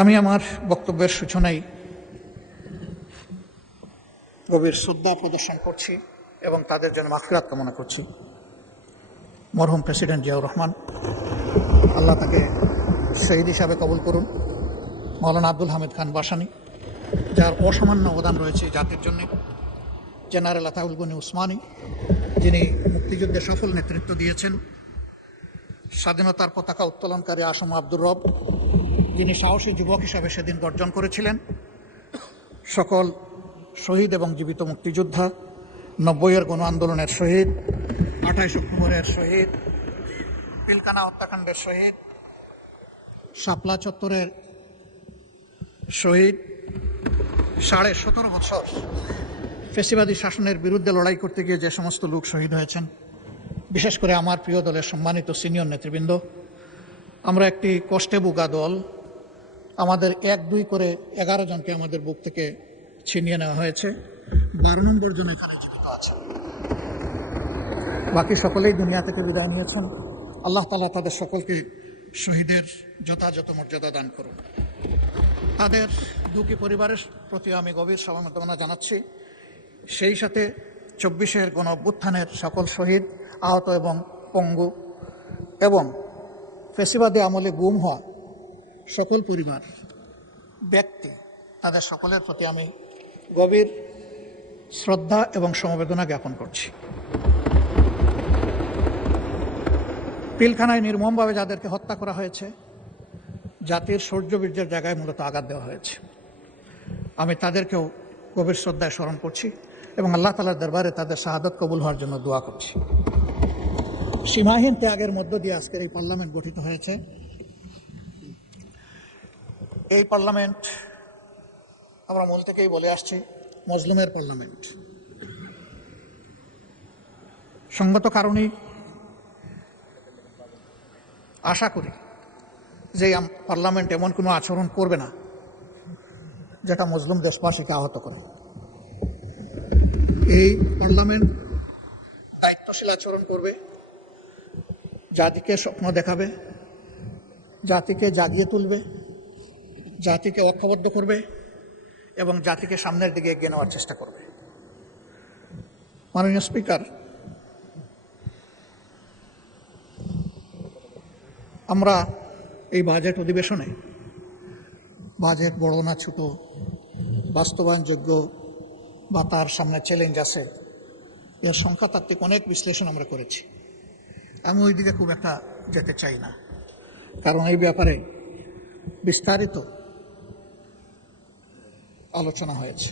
আমি আমার বক্তব্যের সূচনায় গভীর শ্রদ্ধা প্রদর্শন করছি এবং তাদের জন্য মাগফিরাত কামনা করছি। মরহুম প্রেসিডেন্ট জিয়াউর রহমান, আল্লাহ তাকে শহীদ হিসাবে কবুল করুন। মৌলানা আব্দুল হামিদ খান বাসানী, যার অসামান্য অবদান রয়েছে জাতির জন্য। জেনারেল আতাউল গনি উসমানী, যিনি মুক্তিযুদ্ধে সফল নেতৃত্ব দিয়েছেন। স্বাধীনতার পতাকা উত্তোলনকারী আসম আব্দুর রব, যিনি সাহসী যুবক হিসাবে সেদিন গর্জন করেছিলেন। সকল শহীদ এবং জীবিত মুক্তিযোদ্ধা, 90-এর গণ আন্দোলনের শহীদ, 28 অক্টোবরের শহীদ, পিলখানা হত্যাকাণ্ডের শহীদ, শাপলা চত্বরের শহীদ, 17.5 বছর ফ্যাসিবাদী শাসনের বিরুদ্ধে লড়াই করতে গিয়ে যে সমস্ত লোক শহীদ হয়েছেন, বিশেষ করে আমার প্রিয় দলের সম্মানিত সিনিয়র নেতৃবৃন্দ। আমরা একটি কষ্টে ভোগা দল। আমাদের 1-2 করে 11 জনকে আমাদের বুক থেকে ছিনিয়ে নেওয়া হয়েছে। 12 নম্বর জন এখানে জীবিত আছে, বাকি সকলেই দুনিয়া থেকে বিদায় নিয়েছেন। আল্লাহ তাআলা তাদের সকলকে শহীদের যথাযথ মর্যাদা দান করুন। তাদের দুঃখী পরিবারের প্রতি আমি গভীর সমবেদনা জানাচ্ছি। সেই সাথে 24-এর গণ অভ্যুত্থানের সকল শহীদ, আহত এবং পঙ্গু এবং ফ্যাসিবাদী আমলে গুম হওয়া সকল পরিবার, ব্যক্তি, তাদের সকলের প্রতি আমি গভীর শ্রদ্ধা এবং সমবেদনা জ্ঞাপন করছি। পিলখানায় নির্মমভাবে যাদেরকে হত্যা করা হয়েছে, জাতির শৌর্যবীর্যের জায়গায় মূলত আঘাত দেওয়া হয়েছে, আমি তাদেরকেও গভীর শ্রদ্ধায় স্মরণ করছি এবং আল্লাহ তাআলার দরবারে তাদের শাহাদত কবুল হওয়ার জন্য দোয়া করছি। সীমাহীন ত্যাগের মধ্য দিয়ে আজকের এই পার্লামেন্ট গঠিত হয়েছে। এই পার্লামেন্ট আমরা মূল থেকেই বলে আসছি, মজলুমের পার্লামেন্ট। সঙ্গত কারণেই আশা করি যে পার্লামেন্ট এমন কোনো আচরণ করবে না যেটা মজলুম দেশবাসীকে আহত করে। এই পার্লামেন্ট দায়িত্বশীল আচরণ করবে, জাতিকে স্বপ্ন দেখাবে, জাতিকে জাগিয়ে তুলবে, জাতিকে ঐক্যবদ্ধ করবে এবং জাতিকে সামনের দিকে এগিয়ে নেওয়ার চেষ্টা করবে। মাননীয় স্পিকার, আমরা এই বাজেট অধিবেশনে বাজেট বড় না ছোট, বাস্তবায়নযোগ্য বা তার সামনে চ্যালেঞ্জ আছে, এর সংখ্যাতাত্ত্বিক অনেক বিশ্লেষণ আমরা করেছি। আমি ওই দিকে খুব একটা যেতে চাই না, কারণ এই ব্যাপারে বিস্তারিত আলোচনা হয়েছে।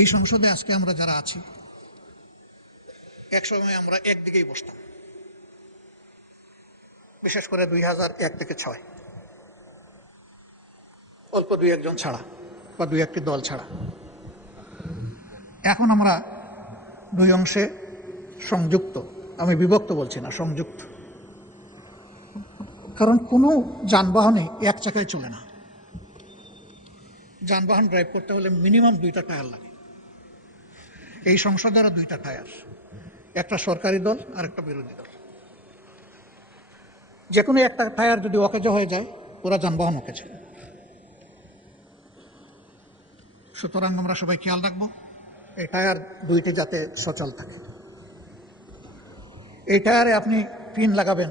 এই সংসদে আজকে আমরা যারা আছি, একসময় আমরা একদিকেই বসতাম, বিশেষ করে 2001 থেকে 2006, অল্প 2-1 জন ছাড়া বা 2-1টি দল ছাড়া। এখন আমরা 2 অংশে সংযুক্ত, আমি বিভক্ত বলছি না, সংযুক্ত। কারণ কোনো যানবাহনে এক চাকায় চলে না। যানবাহন ড্রাইভ করতে হলে মিনিমাম 2টা টায়ার লাগে। এই সংসদের 2টা টায়ার, একটা সরকারি দল আর একটা বিরোধী দল। যে কোনো একটা টায়ার যদি অকেজ হয়ে যায়, পুরো যানবাহন অকেজ। সুতরাং আমরা সবাই খেয়াল রাখবো এই টায়ার 2টি যাতে সচল থাকে। এই টায়ারে আপনি পিন লাগাবেন,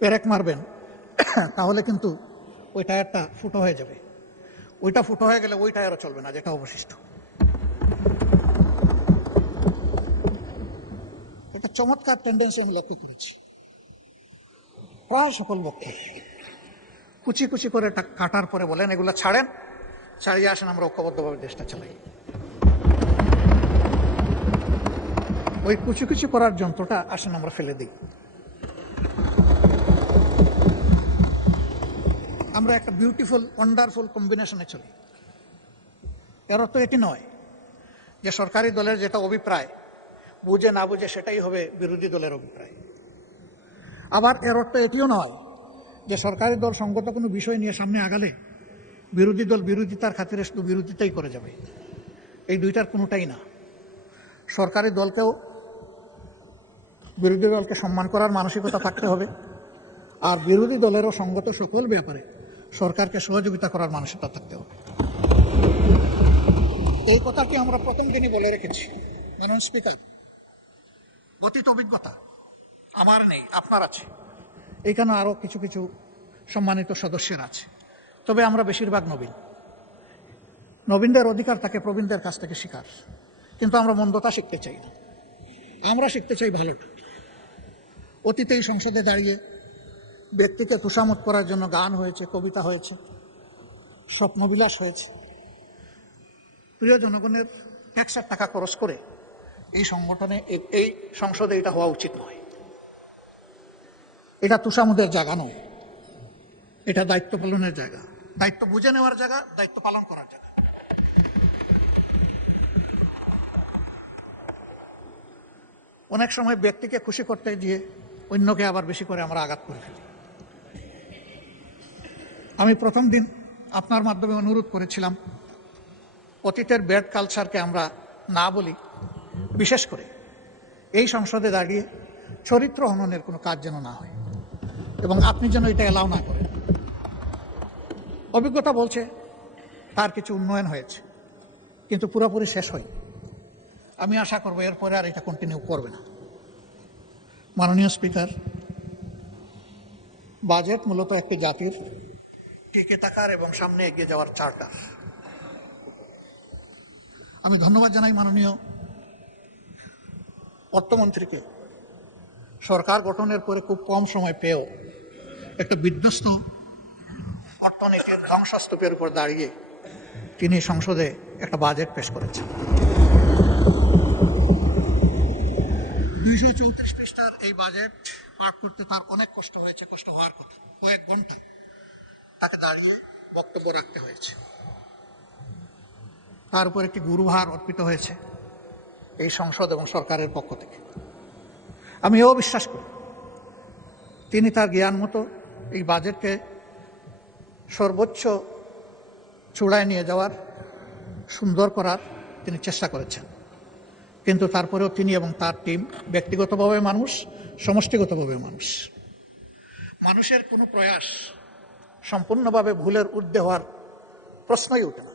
পেরেক মারবেন, তাহলে কিন্তু ওই টায়ারটা ফুটো হয়ে যাবে। ওইটা ফুটো হয়ে গেলে ওই টায়ারও চলবে না, যেটা অবশিষ্ট। এটা চমৎকার টেন্ডেন্সি আমি লক্ষ্য করেছি প্রায় সকল বক্তব্য। কুচি কুচি করে কাটার পরে বলেন এগুলো ছাড়েন, ছাড়িয়ে আসেন, আমরা ঐক্যবদ্ধভাবে দেশটা চালাই। ওই কুচি কুচি করার যন্ত্রটা আসেন আমরা ফেলে দিই। আমরা একটা বিউটিফুল ওয়ান্ডারফুল কম্বিনেশনে চলি। এর অর্থ এটি নয় যে সরকারি দলের যেটা অভিপ্রায়, বুঝে না বুঝে সেটাই হবে বিরোধী দলের অভিপ্রায়। আবার এর অর্থ এটিও নয় যে সরকারি দল সঙ্গত কোনো বিষয় নিয়ে সামনে আগালে বিরোধী দল বিরোধিতার খাতিরে শুধু বিরোধিতাই করে যাবে। এই দুইটার কোনোটাই না। সরকারি দলকেও বিরোধী দলকে সম্মান করার মানসিকতা থাকতে হবে, আর বিরোধী দলেরও সঙ্গত সকল ব্যাপারে সরকারকে সহযোগিতা করার মানসিকতা থাকতে হবে। এই কথাটি আমরা প্রথম দিনই বলে রেখেছি। মাননীয় স্পিকার, অতীত অভিজ্ঞতা আমার নেই, আপনার আছে, এইখানে আরও কিছু কিছু সম্মানিত সদস্যের আছে, তবে আমরা বেশিরভাগ নবীনদের অধিকার থাকে প্রবীণদের কাছ থেকে শিকার, কিন্তু আমরা মন্দতা শিখতে চাই না, আমরা শিখতে চাই ভালোটা। অতীতে এই সংসদে দাঁড়িয়ে ব্যক্তিকে তুষামত করার জন্য গান হয়েছে, কবিতা হয়েছে, স্বপ্নবিলাস হয়েছে। প্রিয় জনগণের ট্যাক্সের টাকা খরচ করে এই সংগঠনে, এই সংসদে এটা হওয়া উচিত নয়। এটা তুষামতের জায়গা নয়, এটা দায়িত্ব পালনের জায়গা, দায়িত্ব বুঝে নেওয়ার জায়গা, দায়িত্ব পালন করার জায়গা। অনেক সময় ব্যক্তিকে খুশি করতে গিয়ে অন্যকে আবার বেশি করে আমরা আঘাত করে ফেলি। আমি প্রথম দিন আপনার মাধ্যমে অনুরোধ করেছিলাম অতীতের ব্যাড কালচারকে আমরা না বলি, বিশেষ করে এই সংসদে দাঁড়িয়ে চরিত্র হননের কোনো কাজ যেন না হয়, এবং আপনি যেন এটা এলাও না করেন। অভিজ্ঞতা বলছে তার কিছু উন্নয়ন হয়েছে, কিন্তু পুরোপুরি শেষ হয়। আমি আশা করবো এরপরে আর এটা কন্টিনিউ করবে না। মাননীয় স্পিকার, বাজেট মূলত একটি জাতির টিকে থাকার এবং সামনে এগিয়ে যাওয়ার চার্টার। আমি ধন্যবাদ জানাই মাননীয় অর্থমন্ত্রীকে, সরকার গঠনের পরে খুব কম সময় পেয়েও একটা বিধ্বস্ত অর্থনীতির ধ্বংসস্তূপের উপর দাঁড়িয়ে তিনি সংসদে একটা বাজেট পেশ করেছেন। 234 পৃষ্ঠার এই বাজেট পাঠ করতে তার অনেক কষ্ট হয়েছে, কষ্ট হওয়ার কথা। কয়েক ঘন্টা তাকে দাঁড়িয়ে বক্তব্য রাখতে হয়েছে। তার উপর একটি গুরুভার অর্পিত হয়েছে এই সংসদ এবং সরকারের পক্ষ থেকে। আমি এও বিশ্বাস করি তিনি তার জ্ঞান মতো এই বাজেটকে সর্বোচ্চ চূড়ায় নিয়ে যাওয়ার, সুন্দর করার তিনি চেষ্টা করেছেন। কিন্তু তারপরেও তিনি এবং তার টিম ব্যক্তিগতভাবে মানুষ, সমষ্টিগতভাবে মানুষ। মানুষের কোনো প্রয়াস সম্পূর্ণভাবে ভুলের ঊর্ধ্বে হওয়ার প্রশ্নই ওঠে না।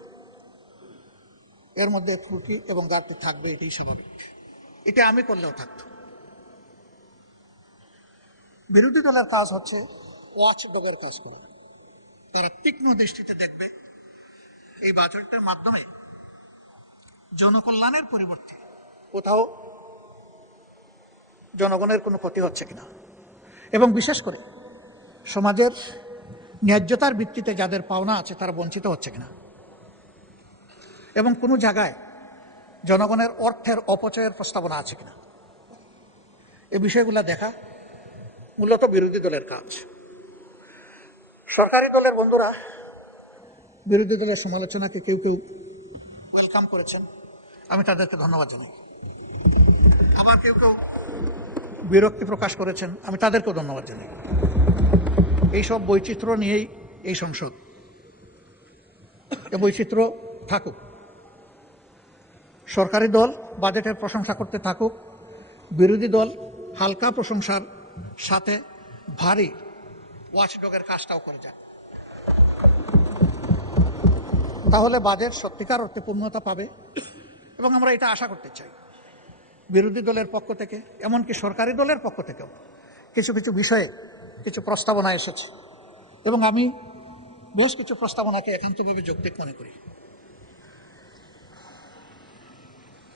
এর মধ্যে ত্রুটি এবং ঘাটতি থাকবে, এটাই স্বাভাবিক। এটা আমি করলেও থাকত। বিরোধী দলের কাজ হচ্ছে ওয়াচ ডগের কাজ করা। তারা তীক্ষ্ণ দৃষ্টিতে দেখবে এই বাজেটের মাধ্যমে জনকল্যাণের পরিবর্তে কোথাও জনগণের কোনো ক্ষতি হচ্ছে কিনা, এবং বিশেষ করে সমাজের ন্যায্যতার ভিত্তিতে যাদের পাওনা আছে তারা বঞ্চিত হচ্ছে কিনা, এবং কোনো জায়গায় জনগণের অর্থের অপচয়ের প্রস্তাবনা আছে কিনা, এই বিষয়গুলো দেখা মূলত বিরোধী দলের কাজ। সরকারি দলের বন্ধুরা বিরোধী দলের সমালোচনাকে কেউ কেউ ওয়েলকাম করেছেন, আমি তাদেরকে ধন্যবাদ জানাই। আবার কেউ কেউ বিরক্তি প্রকাশ করেছেন, আমি তাদেরকেও ধন্যবাদ জানাই। এইসব বৈচিত্র্য নিয়েই এই সংসদ, এই বৈচিত্র্য থাকুক। সরকারি দল বাজেটের প্রশংসা করতে থাকুক, বিরোধী দল হালকা প্রশংসার সাথে ভারী ওয়াচডগের কাজটাও করে যায়। তাহলে বাজেট সত্যিকার অর্থে পূর্ণতা পাবে, এবং আমরা এটা আশা করতে চাই। বিরোধী দলের পক্ষ থেকে, এমনকি সরকারি দলের পক্ষ থেকেও কিছু কিছু বিষয়ে কিছু প্রস্তাবনা এসেছে, এবং আমি বেশ কিছু প্রস্তাবনাকে একান্তভাবে যৌক্তিক মনে করি।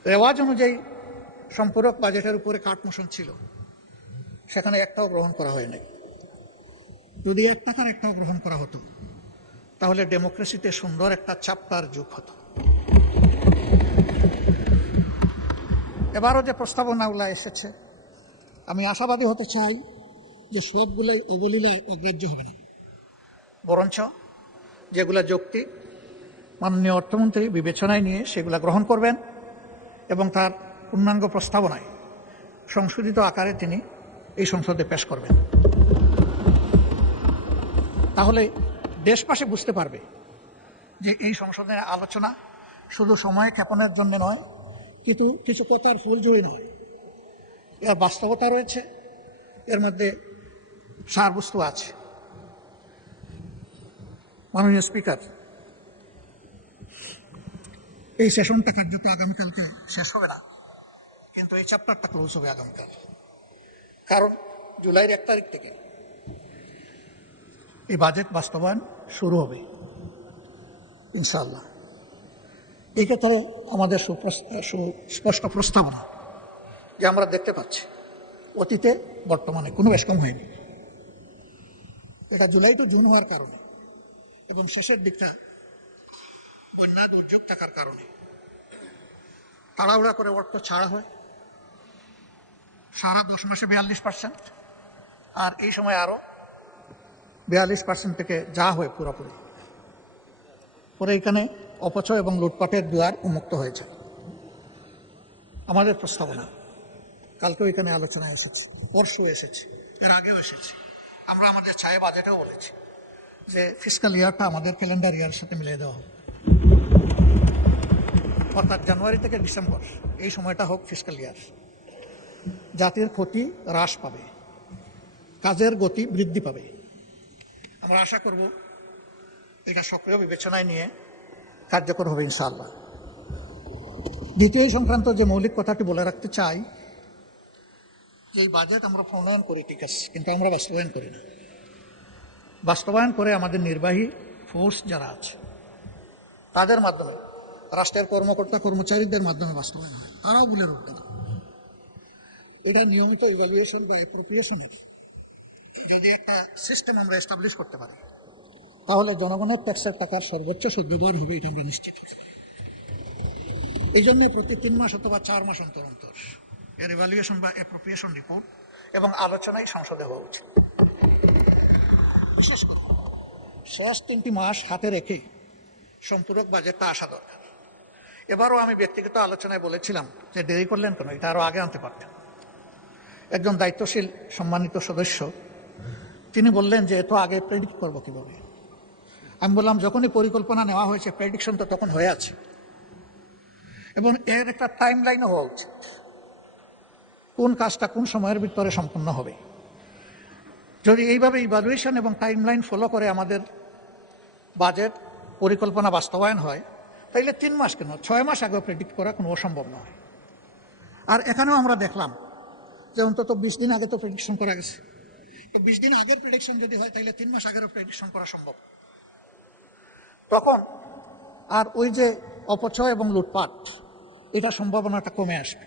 রেওয়াজ অনুযায়ী সম্পূরক বাজেটের উপরে কাট মোশন ছিল, সেখানে একটাও গ্রহণ করা হয়নি। যদি এক টাকার একটাও গ্রহণ করা হতো তাহলে ডেমোক্রেসিতে সুন্দর একটা চাপ্টার যুগ হতো। এবারও যে প্রস্তাবনাগুলো এসেছে, আমি আশাবাদী হতে চাই যে সবগুলোই অবলীলায় অগ্রাহ্য হবে না, বরঞ্চ যেগুলো যৌক্তিক মাননীয় অর্থমন্ত্রী বিবেচনায় নিয়ে সেগুলো গ্রহণ করবেন, এবং তার পূর্ণাঙ্গ প্রস্তাবনায় সংশোধিত আকারে তিনি এই সংসদে পেশ করবেন। তাহলে দেশবাসী বুঝতে পারবে যে এই সংসদের আলোচনা শুধু সময় ক্ষেপণের জন্য নয়, কিন্তু কিছু কথার ফুলঝুরি নয়, এর বাস্তবতা রয়েছে, এর মধ্যে সারবস্তু আছে। মাননীয় স্পিকার, এই সেশনটা কার্যত আগামীকালকে শেষ হবে না, কিন্তু এই চ্যাপ্টারটা ক্লোজ হবে আগামীকাল। কারণ জুলাইয়ের 1 তারিখ থেকে এই বাজেট বাস্তবায়ন শুরু হবে ইনশাআল্লাহ। এই ক্ষেত্রে আমাদের সুস্পষ্ট প্রস্তাবনা যে আমরা দেখতে পাচ্ছি অতীতে বর্তমানে কোনো বেশ কম হয়নি। এটা জুলাই টু জুন হওয়ার কারণে এবং শেষের দিকটা বন্যা দুর্যোগ থাকার কারণে তাড়াহুড়া করে অর্থ ছাড়া হয়। সারা 10 মাসে 42%, আর এই সময় আরো 42% থেকে যা হয় পুরোপুরি। পরে এখানে অপচয় এবং লুটপাটের দুয়ার উন্মুক্ত হয়েছে। আমাদের প্রস্তাবনা কালকেও এখানে আলোচনায় এসেছে, পরশু এসেছে, এর আগেও এসেছে। আমরা আমাদের ছায়া বাজেটেও বলেছি যে ফিসকাল ইয়ারটা আমাদের ক্যালেন্ডার ইয়ারের সাথে মিলিয়ে দেওয়া হোক, অর্থাৎ জানুয়ারি থেকে ডিসেম্বর এই সময়টা হোক ফিসকাল ইয়ার। জাতির ক্ষতি হ্রাস পাবে, কাজের গতি বৃদ্ধি পাবে। আমরা আশা করব এটা সক্রিয় বিবেচনায় নিয়ে কার্যকর হবে ইনশাআল্লাহ। দ্বিতীয় সংক্রান্ত যে মৌলিক কথাটি বলে রাখতে চাই, যে এই বাজেট আমরা প্রণয়ন করি ঠিক আছে, কিন্তু আমরা বাস্তবায়ন করি না। বাস্তবায়ন করে আমাদের নির্বাহী ফোর্স যারা আছে তাদের মাধ্যমে, রাষ্ট্রের কর্মকর্তা কর্মচারীদের মাধ্যমে বাস্তবায়ন হয়, তারাও ভুলের উঠবে না। এটা নিয়মিত ইভ্যালুয়েশন বা অ্যাপ্রোপ্রিয়েশনের যদি একটা সিস্টেম আমরা এস্টাবলিশ করতে পারি, তাহলে জনগণের ট্যাক্সের টাকার সর্বোচ্চ সদ্ব্যবহার হবে, এটা আমরা নিশ্চিত। এই জন্য প্রতি 3 মাস অথবা 4 মাস অন্তর অন্তর এর ইভ্যালুয়েশন বা অ্যাপ্রোপ্রিয়েশন রিপোর্ট এবং আলোচনাই সংসদে হওয়া উচিত। বিশেষ করে শেষ 3টি মাস হাতে রেখে সম্পূরক বাজেটটা আসা দরকার। এবারও আমি ব্যক্তিগত আলোচনায় বলেছিলাম যে দেরি করলেন কেন, এটা আরো আগে আনতে পারতেন। একজন দায়িত্বশীল সম্মানিত সদস্য তিনি বললেন যে এত আগে প্রেডিক্ট করবো কিভাবে। আমি বললাম যখনই পরিকল্পনা নেওয়া হয়েছে প্রেডিকশন তো তখন হয়ে আছে, এবং এর একটা টাইম লাইনও হওয়া উচিত, কোন কাজটা কোন সময়ের ভিতরে সম্পন্ন হবে। যদি এইভাবে ইভ্যালুয়েশন এবং টাইম লাইন ফলো করে আমাদের বাজেট পরিকল্পনা বাস্তবায়ন হয়, তাইলে 3 মাস কেন 6 মাস আগেও প্রেডিক্ট করা কোনো অসম্ভব নয়। আর এখানেও আমরা দেখলাম যে অন্তত 20 দিন আগে তো প্রেডিকশন করা গেছে। 20 দিন আগের প্রেডিকশন যদি হয় তাহলে 3 মাস আগেরও প্রেডিকশন করা সম্ভব। তখন আর ওই যে অপচয় এবং লুটপাট, এটা সম্ভাবনাটা কমে আসবে।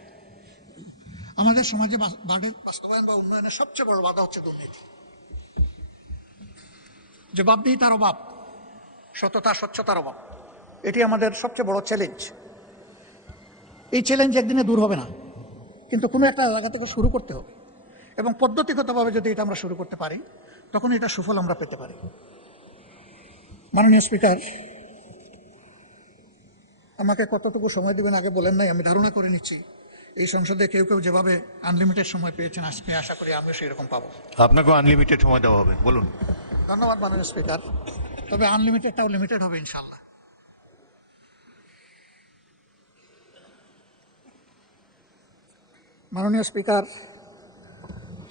আমাদের সমাজে বাজেট বাস্তবায়ন বা উন্নয়নের সবচেয়ে বড় বাধা হচ্ছে দুর্নীতি, জবাবদিহিতার অভাব, সততা স্বচ্ছতার অভাব। এটি আমাদের সবচেয়ে বড় চ্যালেঞ্জ। এই চ্যালেঞ্জ একদিনে দূর হবে না, কিন্তু কোনো একটা জায়গা থেকে শুরু করতে হবে, এবং পদ্ধতিগতভাবে যদি এটা আমরা শুরু করতে পারি তখন এটা সুফল আমরা পেতে পারি। মাননীয় স্পিকার, আমাকে কতটুকু সময় দেবেন আগে বলেন নাই, আমি ধারণা করে নিচ্ছি এই সংসদে কেউ কেউ যেভাবে আনলিমিটেড সময় পেয়েছেন, আজকে আশা করি আমিও সেই রকম পাবো। আপনাকেও আনলিমিটেড সময় দেওয়া হবে, বলুন। ধন্যবাদ মাননীয় স্পিকার, তবে আনলিমিটেডটাও লিমিটেড হবে ইনশাআল্লাহ। মাননীয় স্পিকার,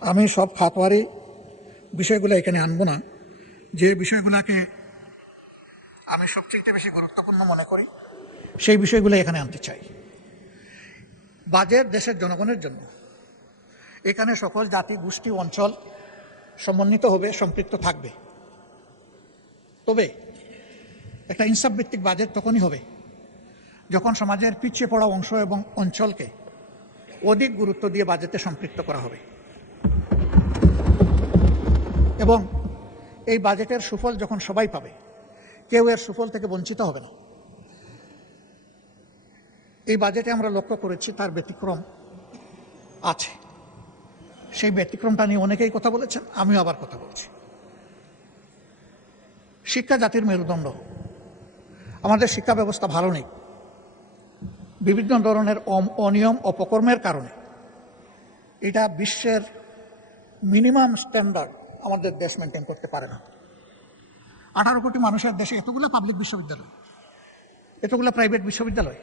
আমি সব খাতওয়ারি বিষয়গুলো এখানে আনবো না। যে বিষয়গুলোকে আমি সবচেয়ে বেশি গুরুত্বপূর্ণ মনে করি সেই বিষয়গুলো এখানে আনতে চাই। বাজেট দেশের জনগণের জন্য, এখানে সকল জাতি গোষ্ঠী অঞ্চল সমন্বিত হবে, সম্পৃক্ত থাকবে। তবে একটা ইনসাফ ভিত্তিক বাজেট তখনই হবে যখন সমাজের পিছিয়ে পড়া অংশ এবং অঞ্চলকে অধিক গুরুত্ব দিয়ে বাজেটে সম্পৃক্ত করা হবে, এবং এই বাজেটের সুফল যখন সবাই পাবে, কেউ এর সুফল থেকে বঞ্চিত হবে না। এই বাজেটে আমরা লক্ষ্য করেছি তার ব্যতিক্রম আছে। সেই ব্যতিক্রমটা নিয়ে অনেকেই কথা বলেছেন, আমিও আবার কথা বলছি। শিক্ষা জাতির মেরুদণ্ড। আমাদের শিক্ষা ব্যবস্থা ভালো নেই, বিভিন্ন ধরনের অনিয়ম অপকর্মের কারণে এটা বিশ্বের মিনিমাম স্ট্যান্ডার্ড আমাদের দেশ মেনটেন করতে পারে না। 18 কোটি মানুষের দেশে এতগুলো পাবলিক বিশ্ববিদ্যালয়, এতগুলো প্রাইভেট বিশ্ববিদ্যালয়,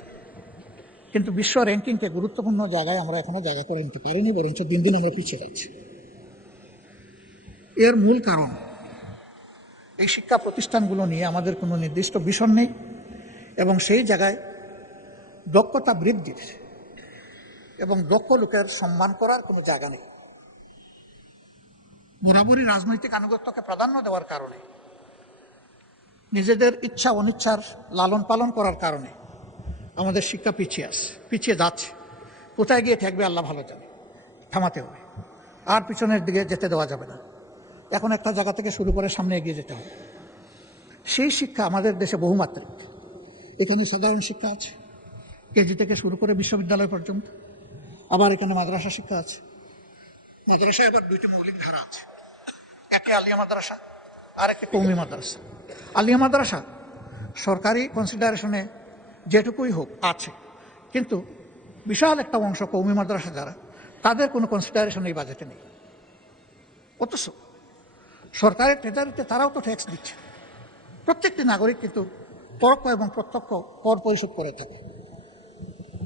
কিন্তু বিশ্ব র্যাঙ্কিংকে গুরুত্বপূর্ণ জায়গায় আমরা এখনো জায়গা করে নিতে পারিনি, বরঞ্চ দিন দিন আমরা পিছিয়ে যাচ্ছি। এর মূল কারণ এই শিক্ষা প্রতিষ্ঠানগুলো নিয়ে আমাদের কোনো নির্দিষ্ট ভিশন নেই এবং সেই জায়গায় দক্ষতা বৃদ্ধির এবং দক্ষ লোকের সম্মান করার কোনো জায়গা নেই। বরাবরই রাজনৈতিক আনুগত্যকে প্রাধান্য দেওয়ার কারণে, নিজেদের ইচ্ছা অনিচ্ছার লালন পালন করার কারণে আমাদের শিক্ষা পিছিয়ে যাচ্ছে। কোথায় গিয়ে ঠেকবে আল্লাহ ভালো জানে। থামাতে হবে, আর পিছনের দিকে যেতে দেওয়া যাবে না। এখন একটা জায়গা থেকে শুরু করে সামনে এগিয়ে যেতে হবে। সেই শিক্ষা আমাদের দেশে বহুমাত্রিক। এখানে সাধারণ শিক্ষা আছে, কেজি থেকে শুরু করে বিশ্ববিদ্যালয় পর্যন্ত। আবার এখানে মাদ্রাসা শিক্ষা আছে। মাদ্রাসায় আবার দুইটি মৌলিক ধারা আছে, একে আলিয়া মাদ্রাসা আর একটি কওমি মাদ্রাসা। আলিয়া মাদ্রাসা সরকারি কনসিডারেশনে যেটুকুই হোক আছে, কিন্তু বিশাল একটা অংশ কওমি মাদ্রাসা যারা, তাদের কোনো কনসিডারেশন এই বাজেটে নেই। অথচ সরকারের ট্রেজারিতে তারাও তো ট্যাক্স দিচ্ছে। প্রত্যেকটি নাগরিক কিন্তু পরোক্ষ এবং প্রত্যক্ষ কর পরিশোধ করে থাকে।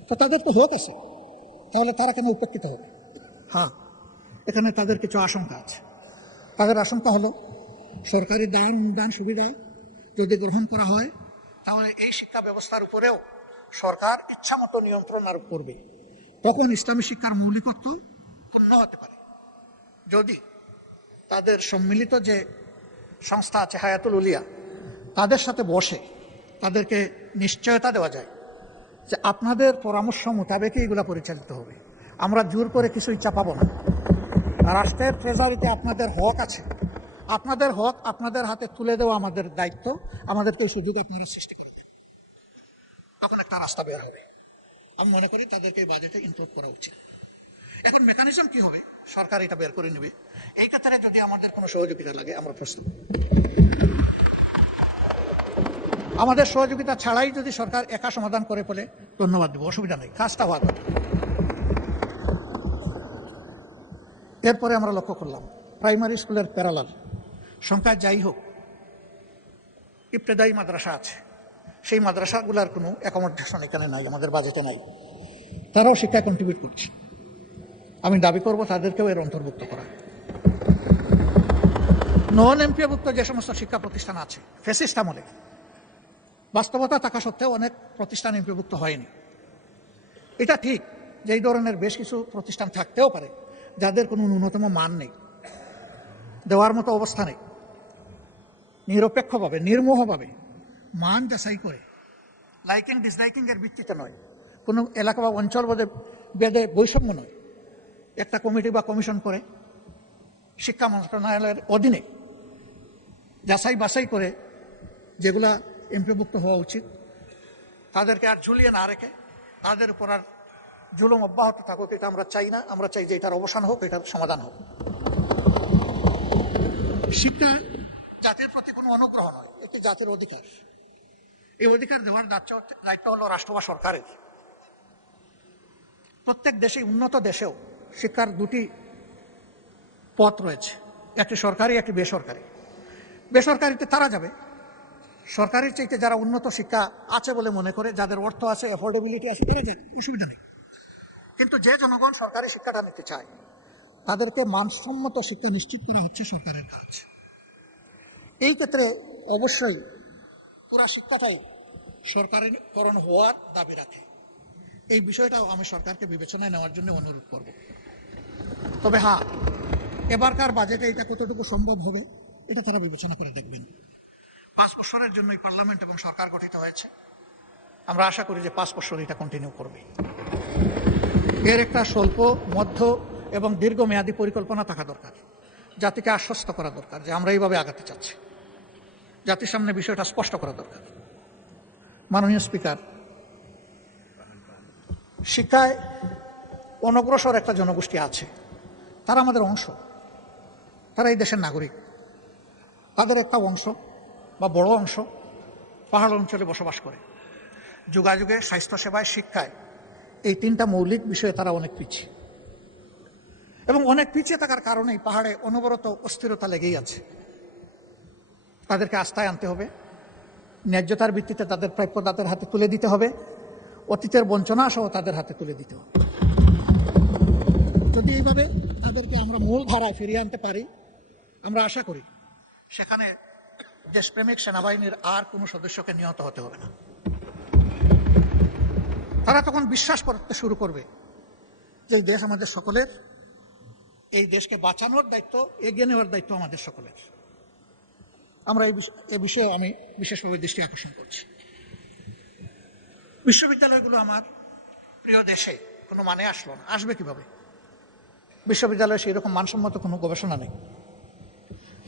তো তাদের তো হক আছে, তাহলে তারা কেন উপেক্ষিত হবে? হ্যাঁ, এখানে তাদের কিছু আশঙ্কা আছে। তাদের আশঙ্কা হলো সরকারি দান অনুদান সুবিধা যদি গ্রহণ করা হয়, তাহলে এই শিক্ষা ব্যবস্থার উপরেও সরকার ইচ্ছামতো নিয়ন্ত্রণ আরোপ করবে। তখন ইসলামী শিক্ষার মৌলিকত্ব পূর্ণ হতে পারে যদি তাদের সম্মিলিত যে সংস্থা আছে হায়াতুল উলিয়া, তাদের সাথে বসে তাদেরকে নিশ্চয়তা দেওয়া যায় যে আপনাদের পরামর্শ মোতাবেকই এগুলো পরিচালিত হবে। আমরা জোর করে কিছুই চাপাবো না। রাষ্ট্রের ট্রেজারিতে আপনাদের হক আছে, আপনাদের হক আপনাদের হাতে তুলে দেওয়া আমাদের দায়িত্ব। আমাদেরকে সুযোগ আপনারা সৃষ্টি করেন, তখন একটা রাস্তা বের হবে। আমি মনে করি তাদেরকে এই বাজেটে ইনক্লুড করা উচিত। এখন মেকানিজম কি হবে, সরকার এটা বের করে নেবে। এই ক্ষেত্রে যদি আমাদের কোনো সহযোগিতা লাগে, আমরা প্রস্তুত। আমাদের সহযোগিতা ছাড়াই যদি সরকার একা সমাধান করে ফেলে, ধন্যবাদ দেবো, অসুবিধা নেই, কাজটা হওয়ার কথা। এরপরে আমরা লক্ষ্য করলাম প্রাইমারি স্কুলের প্যারালাল সংখ্যায় যাই হোক, ইবতেদায়ী মাদ্রাসা আছে, সেই মাদ্রাসাগুলোর কোনো অ্যাকোমোডেশন এখানে নাই, আমাদের বাজেটে নাই। তারাও শিক্ষায় কন্ট্রিবিউট করছে। আমি দাবি করব তাদেরকেও এর অন্তর্ভুক্ত করা। নন এমপিওভুক্ত যে সমস্ত শিক্ষা প্রতিষ্ঠান আছে, ফ্যাসিস্ট আমলে বাস্তবতা থাকা সত্ত্বেও অনেক প্রতিষ্ঠান এমপিওভুক্ত হয়নি। এটা ঠিক যে এই ধরনের বেশ কিছু প্রতিষ্ঠান থাকতেও পারে যাদের কোনো ন্যূনতম মান নেই, দেওয়ার মতো অবস্থা নেই। নিরপেক্ষভাবে নির্মোহভাবে মান যাচাই করে, লাইকিং ডিসলাইকিং এর ভিত্তিতে নয়, কোনো এলাকা বা অঞ্চল বেদে বৈষম্য নয়, একটা কমিটি বা কমিশন করে শিক্ষা মন্ত্রণালয়ের অধীনে যাচাই বাছাই করে যেগুলা এমপিভুক্ত হওয়া উচিত, তাদেরকে আর ঝুলিয়ে না রেখে তাদের উপর আর জুলুম অব্যাহত থাকুক, এটা আমরা চাই না। আমরা চাই যে এটার অবসান হোক, এটার সমাধান হোক। শিক্ষা জাতির প্রতি কোনো অনুগ্রহ নয়, একটি জাতির অধিকার। এই অধিকার দেওয়ার দায়িত্ব হলো রাষ্ট্র বা সরকারের। প্রত্যেক দেশে, উন্নত দেশেও শিক্ষার দুটি পথ রয়েছে, একটি সরকারি, একটি বেসরকারি। বেসরকারিতে তারা যাবে, সরকারির চাইতে যারা উন্নত শিক্ষা আছে বলে মনে করে, যাদের অর্থ আছে, অ্যাফোর্ডেবিলিটি আছে, তারা যায়, অসুবিধা নেই। কিন্তু যে জনগণ সরকারি শিক্ষাটা নিতে চায়, তাদেরকে মানসম্মত শিক্ষা নিশ্চিত করা হচ্ছে সরকারের কাজ। এই ক্ষেত্রে অবশ্যই পুরা শিক্ষাটাই সরকারিকরণ হওয়ার দাবি রাখে। এই বিষয়টাও আমি সরকারকে বিবেচনায় নেওয়ার জন্য অনুরোধ করব। তবে হ্যাঁ, এবারকার বাজেটে এটা কতটুকু সম্ভব হবে, এটা তারা বিবেচনা করে দেখবেন। 5 বছরের জন্যই পার্লামেন্ট এবং সরকার গঠিত হয়েছে। আমরা আশা করি যে 5 বছর এটা কন্টিনিউ করবে। এর একটা স্বল্প, মধ্য এবং দীর্ঘমেয়াদী পরিকল্পনা থাকা দরকার। জাতিকে আশ্বস্ত করা দরকার যে আমরা এইভাবে আগাতে চাচ্ছি। জাতির সামনে বিষয়টা স্পষ্ট করা দরকার। মাননীয় স্পিকার, শিক্ষায় অনগ্রসর একটা জনগোষ্ঠী আছে, তারা আমাদের অংশ, তারা এই দেশের নাগরিক। তাদের একটা অংশ বা বড় অংশ পাহাড় অঞ্চলে বসবাস করে। যোগাযোগে, স্বাস্থ্যসেবায়, শিক্ষায়, এই 3টা মৌলিক বিষয়ে তারা অনেক পিছিয়ে। এবং অনেক পিছিয়ে থাকার কারণেই পাহাড়ে অনবরত অস্থিরতা লেগেই আছে। তাদেরকে আস্থায় আনতে হবে, ন্যায্যতার ভিত্তিতে তাদের প্রাপ্য তাদের হাতে তুলে দিতে হবে, অতীতের বঞ্চনা সহ তাদের হাতে তুলে দিতে হবে। যদি এইভাবে তাদেরকে আমরা মূল ধারায় ফিরিয়ে আনতে পারি, আমরা আশা করি সেখানে দেশপ্রেমিক সেনাবাহিনীর আর কোনো সদস্যকে নিহত হতে হবে না। তারা তখন বিশ্বাস করতে শুরু করবে যে এই দেশ আমাদের সকলের, এই দেশকে বাঁচানোর দায়িত্ব, এগিয়ে নেওয়ার দায়িত্ব আমাদের সকলের। আমরা এই বিষয়ে আমি বিশেষভাবে দৃষ্টি আকর্ষণ করছি। বিশ্ববিদ্যালয়গুলো আমার প্রিয় দেশে কোনো মানে আসলো না, আসবে কিভাবে? বিশ্ববিদ্যালয়ে সেই রকম মানসম্মত কোনো গবেষণা নেই,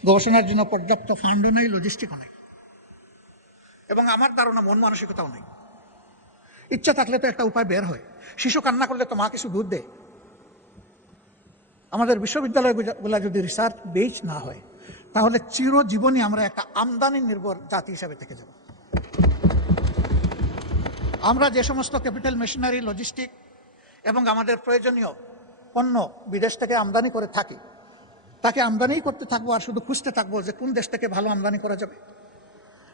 গবেষণার জন্য পর্যাপ্ত ফান্ডও নেই, লজিস্টিকও নেই, এবং আমার ধারণা মন মানসিকতাও নেই। ইচ্ছা থাকলে তো একটা উপায় বের হয়। শিশু কান্না করলে তো মা কিছু দুধ দেয়। আমাদের বিশ্ববিদ্যালয়গুলো যদি রিসার্চ বেস না হয়, তাহলে চিরজীবনই আমরা একটা আমদানি নির্ভর জাতি হিসাবে থেকে যাব। আমরা যে সমস্ত ক্যাপিটাল মেশিনারি, লজিস্টিক এবং আমাদের প্রয়োজনীয় পণ্য বিদেশ থেকে আমদানি করে থাকি, তাকে আমদানিই করতে থাকবো আর শুধু খুঁজতে থাকবো যে কোন দেশ থেকে ভালো আমদানি করা যাবে,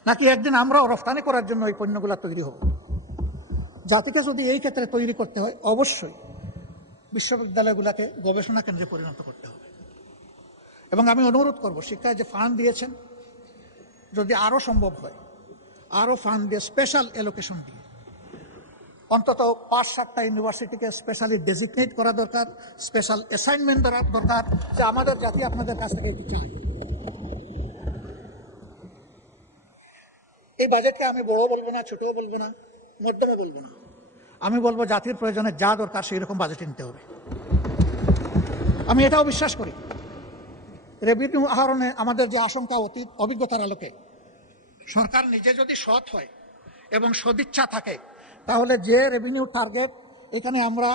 নাকি একদিন আমরাও রফতানি করার জন্য এই পণ্যগুলো তৈরি হব। জাতিকে যদি এই ক্ষেত্রে তৈরি করতে হয়, অবশ্যই বিশ্ববিদ্যালয়গুলোকে গবেষণা কেন্দ্রে পরিণত করতে হবে। এবং আমি অনুরোধ করব, শিক্ষায় যে ফান্ড দিয়েছেন, যদি আরও সম্ভব হয় আরও ফান্ড দিয়ে, স্পেশাল অ্যালোকেশন দিয়ে অন্তত 5-7টা ইউনিভার্সিটিকে স্পেশালি ডেজিগনেট করা দরকার, স্পেশাল অ্যাসাইনমেন্ট দেওয়া দরকার, যে আমাদের জাতি আপনাদের কাছ থেকে এটি চায়। এই বাজেটকে আমি বড় বলবো না, ছোটও বলবো না, মধ্যমও বলবো না। আমি বলবো জাতির প্রয়োজনে যা দরকার সেই রকম বাজেট নিতে হবে। আমি এটাও বিশ্বাস করি, রেভিনিউ আহরণে আমাদের যে আশঙ্কা, অতীত অভিজ্ঞতার আলোকে সরকার নিজে যদি সৎ হয় এবং সদিচ্ছা থাকে, তাহলে যে রেভিনিউ টার্গেট এখানে আমরা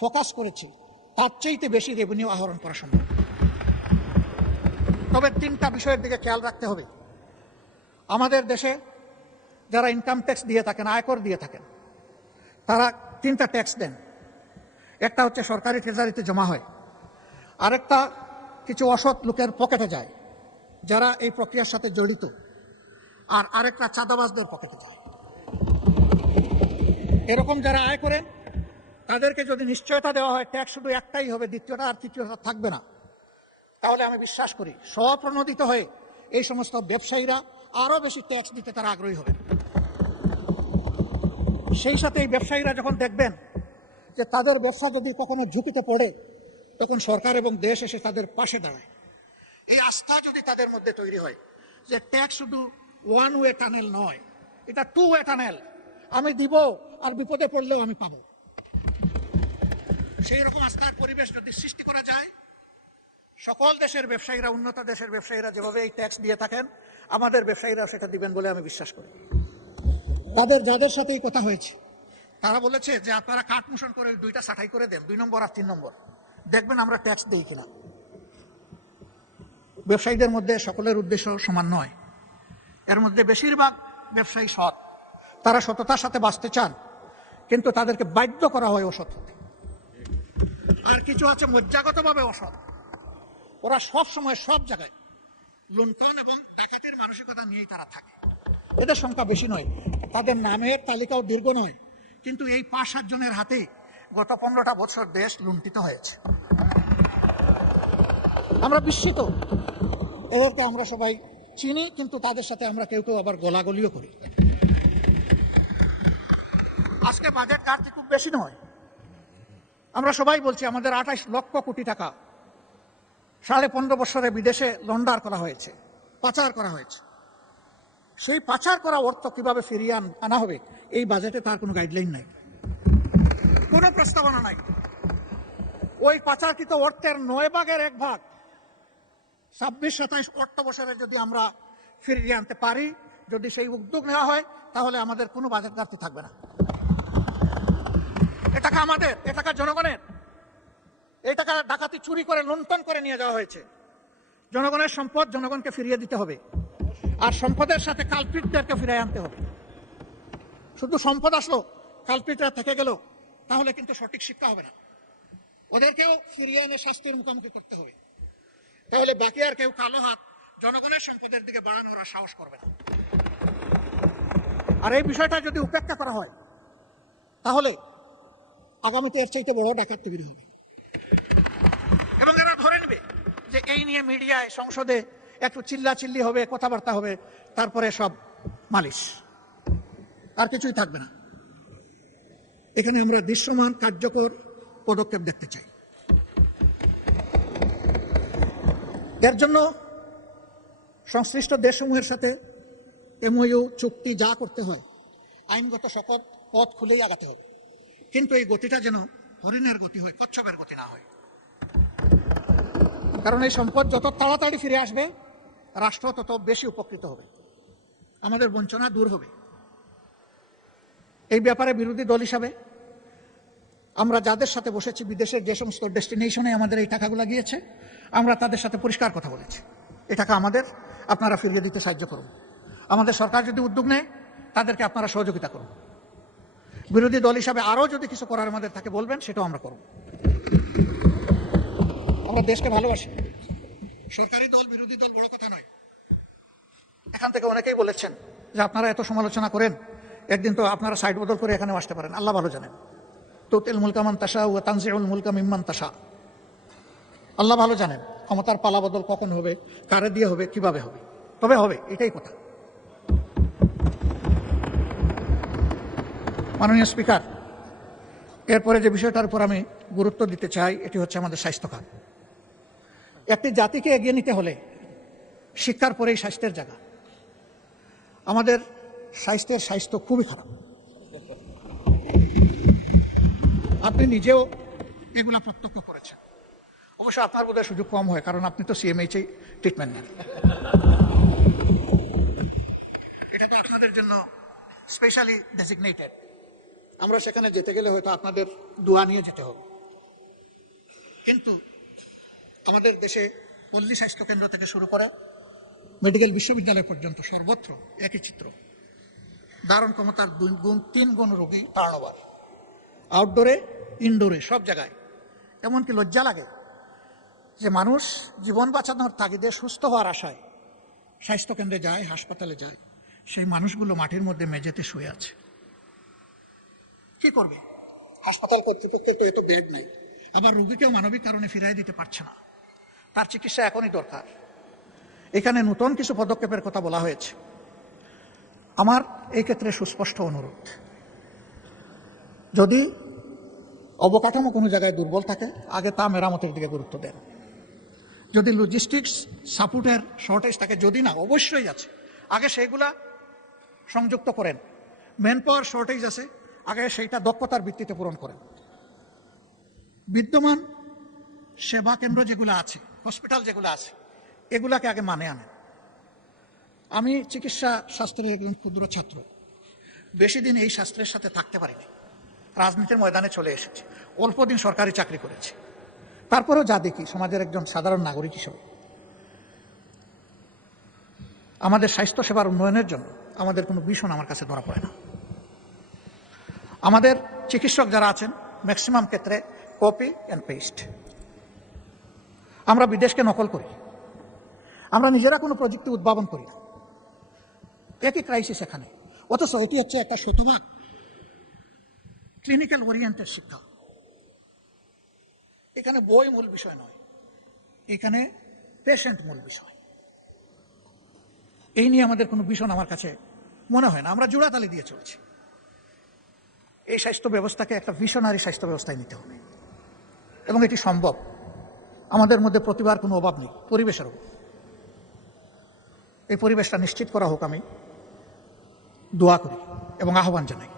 ফোকাস করেছি, তার চাইতে বেশি রেভিনিউ আহরণ করা সম্ভব। তবে 3টা বিষয়ের দিকে খেয়াল রাখতে হবে। আমাদের দেশে যারা ইনকাম ট্যাক্স দিয়ে থাকেন, আয়কর দিয়ে থাকেন, তারা 3টা ট্যাক্স দেন। একটা হচ্ছে সরকারি ট্রেজারিতে জমা হয়, আরেকটা কিছু অসৎ লোকের পকেটে যায় যারা এই প্রক্রিয়ার সাথে জড়িত, আর আরেকটা চাঁদাবাজদের পকেটে যায়। এরকম যারা আয় করেন তাদেরকে যদি নিশ্চয়তা দেওয়া হয় ট্যাক্স শুধু একটাই হবে, দ্বিতীয়টা আর তৃতীয়টা থাকবে না, তাহলে আমি বিশ্বাস করি স্বপ্রণোদিত হয়ে এই সমস্ত ব্যবসায়ীরা আরো বেশি ট্যাক্স দিতে তারা আগ্রহী হবেন। সেই সাথে এই ব্যবসায়ীরা যখন দেখবেন যে তাদের ব্যবসা যদি কখনো ঝুঁকিতে পড়ে, তখন সরকার এবং দেশ এসে তাদের পাশে দাঁড়ায়। এই আস্থা যদি তাদের মধ্যে তৈরি হয় যে ট্যাক্স শুধু ওয়ান ওয়ে টানেল নয়, এটা 2 ওয়ে টানেল, আমি দিব আর বিপদে পড়লেও আমি পাবো, সেই রকম আস্থার পরিবেশ যদি সৃষ্টি করা যায়, সকল দেশের ব্যবসায়ীরা, উন্নত দেশের ব্যবসায়ীরা যেভাবে এই ট্যাক্স দিয়ে থাকেন, আমাদের ব্যবসায়ীরা সেটা দিবেন বলে আমি বিশ্বাস করি। যাদের সাথে এই কথা হয়েছে তারা বলেছে যে আপনারা কাঠ মোশন করে 2টা ছাঁটাই করে দেন, 2 নম্বর আর 3 নম্বর, দেখবেন আমরা ট্যাক্স দেই কিনা। ব্যবসায়ীদের মধ্যে সকলের উদ্দেশ্য সমান নয়, এর মধ্যে বেশিরভাগ ব্যবসায়ী সৎ, তারা সততার সাথে বাঁচতে চান, কিন্তু তাদেরকে বাধ্য করা হয় অসৎ হতে। আর কিছু আছে মজ্জাগতভাবে অসৎ, ওরা সব সময় সব জায়গায় লুণ্ঠন এবং ডাকাতির মানসিকতা নিয়েই তারা থাকে। এদের সংখ্যা বেশি নয়, তাদের নামের তালিকাও দীর্ঘ নয়, কিন্তু এই 5-7 জনের হাতে গত 15টা বছর দেশ লুণ্ঠিত হয়েছে। আমরা বিস্মিত, এদেরকে আমরা সবাই চিনি, কিন্তু তাদের সাথে আমরা কেউ কেউ আবার গোলাগুলিও করি। আজকে বাজেট ঘাটতি খুব বেশি নয়, আমরা সবাই বলছি আমাদের 28 লক্ষ কোটি টাকা 15.5 বছরে বিদেশে লন্ডার করা হয়েছে, পাচার করা হয়েছে। সেই পাচার করা অর্থ কিভাবে ফিরিয়ে আনা হবে, এই বাজেটে তার কোনো গাইডলাইন নাই, কোনো প্রস্তাবনা নাই। ওই পাচারকৃত অর্থের 9/1 ভাগ 26-27 অর্থ বছরে যদি আমরা ফিরিয়ে আনতে পারি, যদি সেই উদ্যোগ নেওয়া হয়, তাহলে আমাদের কোনো বাজেট ঘাটতি থাকবে না। এ টাকা আমাদের, এ টাকা জনগণের, এই টাকা ডাকাতি চুরি করে লুণ্ঠন করে নিয়ে যাওয়া হয়েছে। জনগণের সম্পদ জনগণকে ফিরিয়ে দিতে হবে, আর সম্পদের সাথে কালপ্রিটদেরকে ফিরিয়ে আনতে হবে। শুধু সম্পদ আসলো, কালপ্রিটরা থেকে গেল, তাহলে কিন্তু সঠিক শিক্ষা হবে না। ওদেরকেও ফিরিয়ে এনে শাস্তির মুখোমুখি করতে হবে, তাহলে বাকি আর কেউ কালো হাত জনগণের সম্পদের দিকে বাড়ানোর সাহস করবে না। আর এই বিষয়টা যদি উপেক্ষা করা হয়, তাহলে আগামীতে এর চাইতে বড় ডাকাত তৈরি হবে, এবং এরা ধরে নেবে যে এই নিয়ে মিডিয়ায় সংসদে একটু চিল্লাচিল্লি হবে, কথাবার্তা হবে, তারপরে সব মালিশ, আর কিছুই থাকবে না। এখানে আমরা দৃশ্যমান কার্যকর পদক্ষেপ দেখতে চাই। এর জন্য সংশ্লিষ্ট দেশসমূহের সাথে এমওইউ, চুক্তি যা করতে হয় আইনগত সকল পথ খুলেই আগাতে হবে, কিন্তু এই গতিটা যেন হরিণের গতি হয়, কচ্ছপের গতি না হয়। কারণ এই সম্পদ যত তাড়াতাড়ি ফিরে আসবে, রাষ্ট্র তত বেশি উপকৃত হবে, আমাদের বঞ্চনা দূর হবে। এই ব্যাপারে বিরোধী দল হিসাবে আমরা যাদের সাথে বসেছি, বিদেশের যে সমস্ত ডেস্টিনেশনে আমাদের এই টাকাগুলো গিয়েছে, আমরা তাদের সাথে পরিষ্কার কথা বলেছি, এই টাকা আমাদের, আপনারা ফিরিয়ে দিতে সাহায্য করুন। আমাদের সরকার যদি উদ্যোগ নেয়, তাদেরকে আপনারা সহযোগিতা করুন। বিরোধী দল হিসাবে আরও যদি কিছু করার আমাদের থাকে বলবেন, সেটাও আমরা করব। আমরা দেশকে ভালোবাসি। সরকারি দল, বিরোধী দল বড় কথা নয়। এখান থেকে অনেকেই বলেছেন যে আপনারা এত সমালোচনা করেন, একদিন তো আপনারা সাইড বদল করে এখানেও আসতে পারেন। আল্লাহ ভালো জানেন। তুতিল মুলকা মান তাশা ওয়া তানজিউল মুলকা মিম্মান তাশা। আল্লাহ ভালো জানেন ক্ষমতার পালা বদল কখন হবে, কারে দিয়ে হবে, কিভাবে হবে, তবে হবে, এটাই কথা। মাননীয় স্পিকার, এরপরে যে বিষয়টার উপর আমি গুরুত্ব দিতে চাই, এটি হচ্ছে আমাদের স্বাস্থ্যখাত। একটি জাতিকে এগিয়ে নিতে হলে শিক্ষার পরেই স্বাস্থ্যের জায়গা। আমাদের স্বাস্থ্য খুবই খারাপ। আপনি নিজেও এগুলা প্রত্যক্ষ করেছেন। অবশ্য আপনার বোধহয় সুযোগ কম হয়, কারণ আপনি তো সিএমএইচে ট্রিটমেন্ট নেন। এটা তো আপনাদের জন্য স্পেশালি ডেজিগনেটেড। আমরা সেখানে যেতে গেলে হয়তো আপনাদের দোয়া নিয়ে যেতে হবে। কিন্তু আমাদের দেশে পল্লী স্বাস্থ্য কেন্দ্র থেকে শুরু করে মেডিকেল বিশ্ববিদ্যালয় পর্যন্ত সর্বত্র একই চিত্র। ধারণ ক্ষমতার 2 গুণ 3 গুণ রোগী টার্নওভার, আউটডোরে, ইনডোরে, সব জায়গায়। এমনকি লজ্জা লাগে যে মানুষ জীবন বাঁচানোর তাগিদে, সুস্থ হওয়ার আশায় স্বাস্থ্যকেন্দ্রে যায়, হাসপাতালে যায়, সেই মানুষগুলো মাটির মধ্যে মেঝেতে শুয়ে আছে। কি করবে? হাসপাতাল কর্তৃপক্ষের তো এত বেড নাই, আবার রোগীকেও মানবিক কারণে ফিরিয়ে দিতে পারছে না। তার চিকিৎসা এখনই দরকার। এখানে নতুন কিছু পদক্ষেপের কথা বলা হয়েছে। আমার এই ক্ষেত্রে সুস্পষ্ট অনুরোধ, যদি অবকাঠামো কোনো জায়গায় দুর্বল থাকে, আগে তা মেরামতের দিকে গুরুত্ব দেন। যদি লজিস্টিক্স সাপোর্টের শর্টেজ থাকে, যদি না, অবশ্যই আছে, আগে সেইগুলা সংযুক্ত করেন। ম্যান পাওয়ার শর্টেজ আছে, আগে সেইটা দক্ষতার ভিত্তিতে পূরণ করেন। বিদ্যমান সেবা কেন্দ্র যেগুলো আছে, হসপিটাল যেগুলো আছে, এগুলাকে আগে মানে আনেন। আমি চিকিৎসা শাস্ত্রের একজন ক্ষুদ্র ছাত্র, বেশি দিন এই শাস্ত্রের সাথে থাকতে পারিনি। রাজনীতির ময়দানে চলে এসেছি, অল্প দিন সরকারি চাকরি করেছি। তারপরেও যা দেখি সমাজের একজন সাধারণ নাগরিক হিসেবে, আমাদের স্বাস্থ্য সেবার উন্নয়নের জন্য আমাদের কোনো ভীষণ আমার কাছে ধরা পড়ে না। আমাদের চিকিৎসক যারা আছেন, ম্যাক্সিমাম ক্ষেত্রে কপি অ্যান্ড পেস্ট। আমরা বিদেশকে নকল করি, আমরা নিজেরা কোনো প্রযুক্তি উদ্ভাবন করি না। একই ক্রাইসিস এখানে, অথচ এটি হচ্ছে একটা শতভাগ ক্লিনিক্যাল ওরিয়েন্টেড শিক্ষা। এখানে বই মূল বিষয় নয়, এখানে পেশেন্ট মূল বিষয়। এই নিয়ে আমাদের কোনো ভীষণ আমার কাছে মনে হয় না। আমরা জোড়াতালি দিয়ে চলছি। এই স্বাস্থ্য ব্যবস্থাকে একটা ভিশনারি স্বাস্থ্য ব্যবস্থায় নিতে হবে, এবং এটি সম্ভব। আমাদের মধ্যে প্রতিভার কোনো অভাব নেই, পরিবেশের অভাব। এই পরিবেশটা নিশ্চিত করা হোক, আমি দোয়া করি এবং আহ্বান জানাই।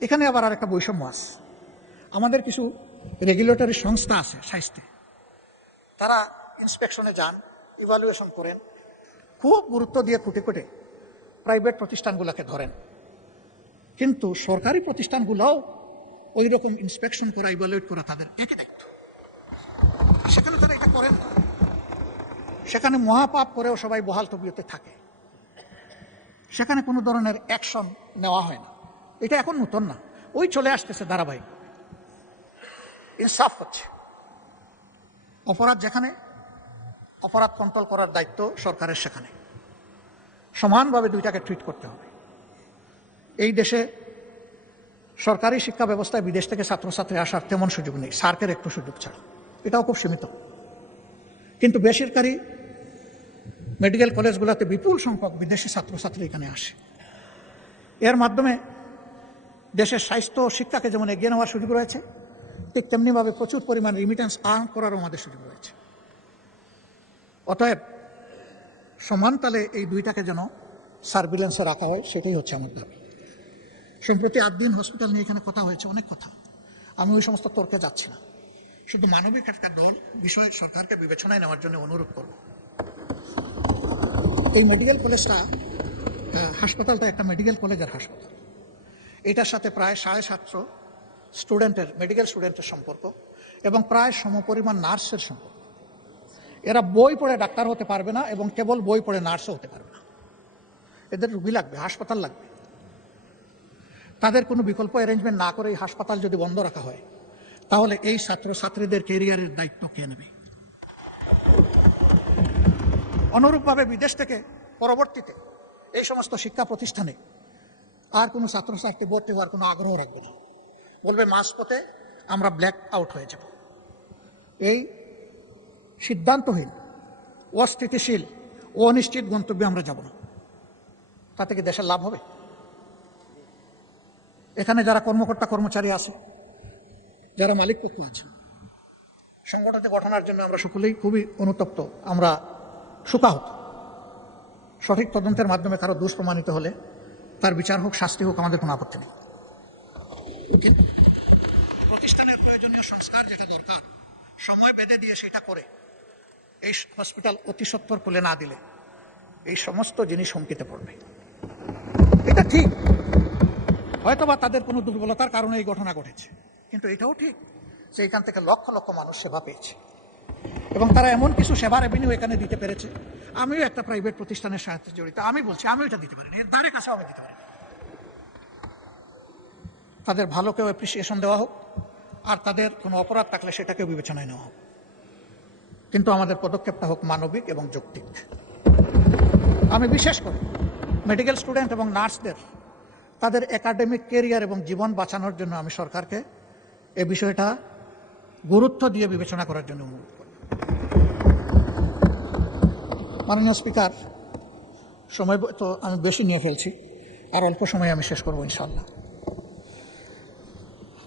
এখানে আবার আর একটা বৈষম্য আছে। আমাদের কিছু রেগুলেটরি সংস্থা আছে স্বাস্থ্যে, তারা ইন্সপেকশনে যান, ইভালুয়েশন করেন, খুব গুরুত্ব দিয়ে খুঁটে খুঁটে প্রাইভেট প্রতিষ্ঠানগুলোকে ধরেন। কিন্তু সরকারি প্রতিষ্ঠানগুলোও ওই রকম ইন্সপেকশন করা, ইভালুয়েট করা তাদের একই দায়িত্ব। সেখানে তারা এটা করেন না। সেখানে মহাপাপ করেও সবাই বহাল তবিয়তে থাকে। সেখানে কোনো ধরনের অ্যাকশন নেওয়া হয় না। এটা এখন নতুন না, ওই চলে আসতেছে ধারাবাহিক। ইনসাফ হচ্ছে। অপরাধ যেখানে, অপরাধ কন্ট্রোল করার দায়িত্ব সরকারের, সেখানে সমানভাবে দুইটাকে ট্রিট করতে হবে। এই দেশে সরকারি শিক্ষা ব্যবস্থায় বিদেশ থেকে ছাত্রছাত্রী আসার তেমন সুযোগ নেই, সার্কের একটু সুযোগ ছাড়া, এটাও খুব সীমিত। কিন্তু বেসরকারি মেডিকেল কলেজগুলোতে বিপুল সংখ্যক বিদেশি ছাত্রছাত্রী এখানে আসে। এর মাধ্যমে দেশের স্বাস্থ্য ও শিক্ষাকে যেমন এগিয়ে নেওয়ার সুযোগ রয়েছে, ঠিক তেমনিভাবে প্রচুর পরিমাণ রিমিটেন্স আর্ন করারও আমাদের সুযোগ রয়েছে। অতএব সমান তালে এই দুইটাকে যেন সার্ভিলেন্সে রাখা হয়, সেটাই হচ্ছে আমার দাবি। সম্প্রতি 8 দিন হসপিটাল নিয়ে এখানে কথা হয়েছে, অনেক কথা, আমি ওই সমস্ত তর্কে যাচ্ছি না। শুধু মানবিক একটা দল বিষয় সরকারকে বিবেচনায় নেওয়ার জন্য অনুরোধ করব। এই মেডিকেল কলেজটা, হাসপাতালটা একটা মেডিকেল কলেজের হাসপাতাল। এটার সাথে প্রায় 750 স্টুডেন্টের, মেডিকেল স্টুডেন্টের সম্পর্ক এবং প্রায় সমপরিমাণ নার্সের সম্পর্ক। এরা বই পড়ে ডাক্তার হতে পারবে না এবং কেবল বই পড়ে নার্সও হতে পারবে না। এদের রুগী লাগবে, হাসপাতাল লাগবে। তাদের কোনো বিকল্প অ্যারেঞ্জমেন্ট না করে এই হাসপাতাল যদি বন্ধ রাখা হয়, তাহলে এই ছাত্রছাত্রীদের ক্যারিয়ারের দায়িত্ব কে নেবে? অনুরূপভাবে বিদেশ থেকে পরবর্তীতে এই সমস্ত শিক্ষা প্রতিষ্ঠানে আর কোনো ছাত্রছাত্রী ভর্তি হওয়ার কোনো আগ্রহ রাখবে না, বলবে মাঝপথে আমরা ব্ল্যাক আউট হয়ে যাব। এই সিদ্ধান্তহীন, অস্থিতিশীল ও অনিশ্চিত গন্তব্যে আমরা যাব না। তাতে কি দেশের লাভ হবে? এখানে যারা কর্মকর্তা কর্মচারী আছে, যারা মালিক পক্ষ আছে, সংগঠনটি গঠনের জন্য আমরা সকলেই খুবই অনুতপ্ত, আমরা শোকাহত। সঠিক তদন্তের মাধ্যমে কারো দোষ প্রমাণিত হলে তার বিচার হোক, শাস্তি হোক, আমাদের কোনো আপত্তি নেই। কিন্তু প্রতিষ্ঠানের প্রয়োজনীয় সংস্কার যেটা দরকার, সময় বেঁধে দিয়ে সেটা করে এই হসপিটাল অতি সত্বর খুলে না দিলে এই সমস্ত জিনিস হুমকিতে পড়বে। এটা ঠিক, হয়তোবা তাদের কোনো দুর্বলতার কারণে এই ঘটনা ঘটেছে, কিন্তু এটাও ঠিক যে এখান থেকে লক্ষ লক্ষ মানুষ সেবা পেয়েছে এবং তারা এমন কিছু সেবা রেভিনিউ এখানে দিতে পেরেছে। আমিও একটা প্রাইভেট প্রতিষ্ঠানের সাথে জড়িত, আমি বলছি আমিও এটা দিতে পারিনি, এর দ্বারে কাছেও আমি দিতে পারিনি। তাদের ভালোকেও অ্যাপ্রিসিয়েশন দেওয়া হোক, আর তাদের কোনো অপরাধ থাকলে সেটাকেও বিবেচনায় নেওয়া হোক, কিন্তু আমাদের পদক্ষেপটা হোক মানবিক এবং যৌক্তিক। আমি বিশেষ করে মেডিকেল স্টুডেন্ট এবং নার্সদের তাদের একাডেমিক ক্যারিয়ার এবং জীবন বাঁচানোর জন্য আমি সরকারকে এই বিষয়টা গুরুত্ব দিয়ে বিবেচনা করার জন্য অনুরোধ করি। মাননীয় স্পিকার, সময় তো আমি বেশি নিয়ে ফেলছি, আর অল্প সময় আমি শেষ করবো ইনশাল্লাহ।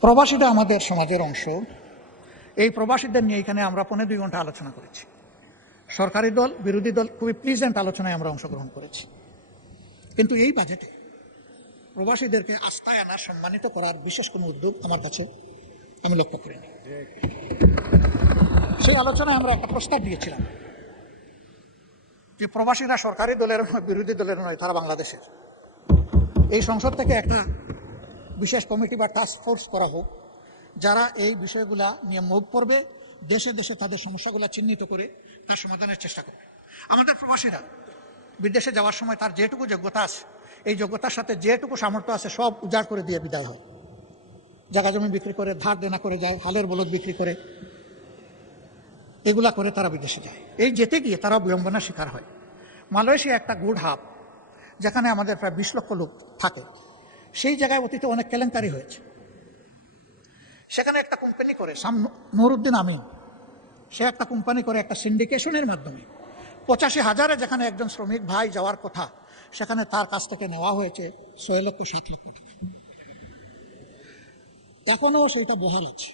প্রবাসীরা আমাদের সমাজের অংশ। এই প্রবাসীদের নিয়ে এখানে আমরা 1.5-2 ঘন্টা আলোচনা করেছি। সরকারি দল, বিরোধী দল খুবই প্লিজেন্ট আলোচনায় আমরা অংশগ্রহণ করেছি। কিন্তু এই বাজেটে প্রবাসীদেরকে আস্থায় আনা, সম্মানিত করার বিশেষ কোনো উদ্যোগ আমার কাছে আমি লক্ষ্য করিনি। সেই আলোচনায় আমরা একটা প্রস্তাব দিয়েছিলাম যে প্রবাসীরা সরকারি দলের বিরোধী দলের নয়, তারা বাংলাদেশের। এই সংসদ থেকে একটা বিশেষ কমিটি বা টাস্ক ফোর্স করা হোক, যারা এই বিষয়গুলা নিয়ে মুভ করবে, দেশে দেশে তাদের সমস্যাগুলো চিহ্নিত করে তার সমাধানের চেষ্টা করবে। আমাদের প্রবাসীরা বিদেশে যাওয়ার সময় তার যেটুকু যোগ্যতা আছে, এই যোগ্যতার সাথে যেটুকু সামর্থ্য আছে সব উজাড় করে দিয়ে বিদায় হয়। জায়গা জমি বিক্রি করে, ধার দেনা করে যায়, হালের বলদ বিক্রি করে, এগুলা করে তারা বিদেশে যায়। এই যেতে গিয়ে তারা বিড়ম্বনার শিকার হয়। মালয়েশিয়া একটা গুড হাব, যেখানে আমাদের প্রায় 20 লক্ষ লোক থাকে। সেই জায়গায় অতীতে অনেক কেলেঙ্কারি হয়েছে। সেখানে একটা কোম্পানি করে, নুরুদ্দিন আমিন, সে একটা কোম্পানি করে একটা সিন্ডিকেশনের মাধ্যমে 85,000-এ যেখানে একজন শ্রমিক ভাই যাওয়ার কথা, সেখানে তার কাছ থেকে নেওয়া হয়েছে 6 লক্ষ 7 লক্ষ টাকা। এখনো সেইটা বহাল আছে।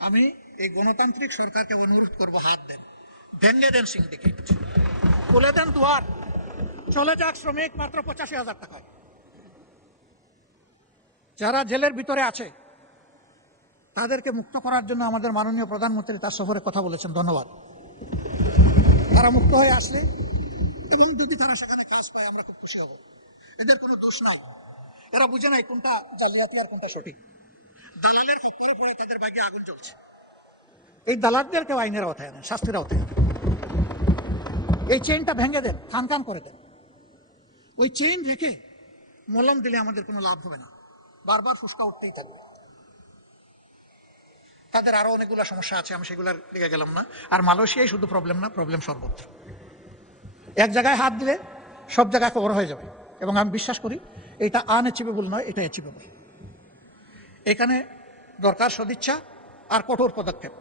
আমি এই গণতান্ত্রিক সরকারকে অনুরোধ করব, হাত দেন, ভেঙে দেন সিন্ডিকেট, খুলে দেন দুয়ার, চলে যাক শ্রমিক মাত্র 85,000 টাকায়। যারা জেলের ভিতরে আছে তাদেরকে মুক্ত করার জন্য আমাদের মাননীয় প্রধানমন্ত্রী তার সফরে কথা বলেছেন, ধন্যবাদ। তারা মুক্ত হয়ে আসলে এবং যদি তারা সেখানে কাজ পায়, আমরা খুব খুশি হব। এদের কোনো দোষ নাই, এরা বুঝে নাই কোনটা জালিয়াতি আর কোনটা সঠিক। দালালের খপ্পরে পড়ে তাদের ভাগ্যে আগুন জ্বলছে। এই দালালদেরকেও আইনের আওতায় আনেন, শাস্তির আওতায় আনেন। এই চেইনটা ভেঙে দেন, খান করে দেন। ওই চেইন রেখে মলম দিলে আমাদের কোনো লাভ হবে না, বারবার ফুসকা উঠতেই থাকবে। তাদের আরো অনেকগুলো সমস্যা আছে, আমি সেগুলোর দিকে গেলাম না। আর মালয়েশিয়ায় শুধু প্রবলেম না, প্রবলেম সর্বত্র। এক জায়গায় হাত দিলে সব জায়গায় কভার হয়ে যাবে, এবং আমি বিশ্বাস করি এটা আনঅ্যাচিভেবল নয়, এটা অ্যাচিভেবল। এখানে দরকার সদিচ্ছা আর কঠোর পদক্ষেপ।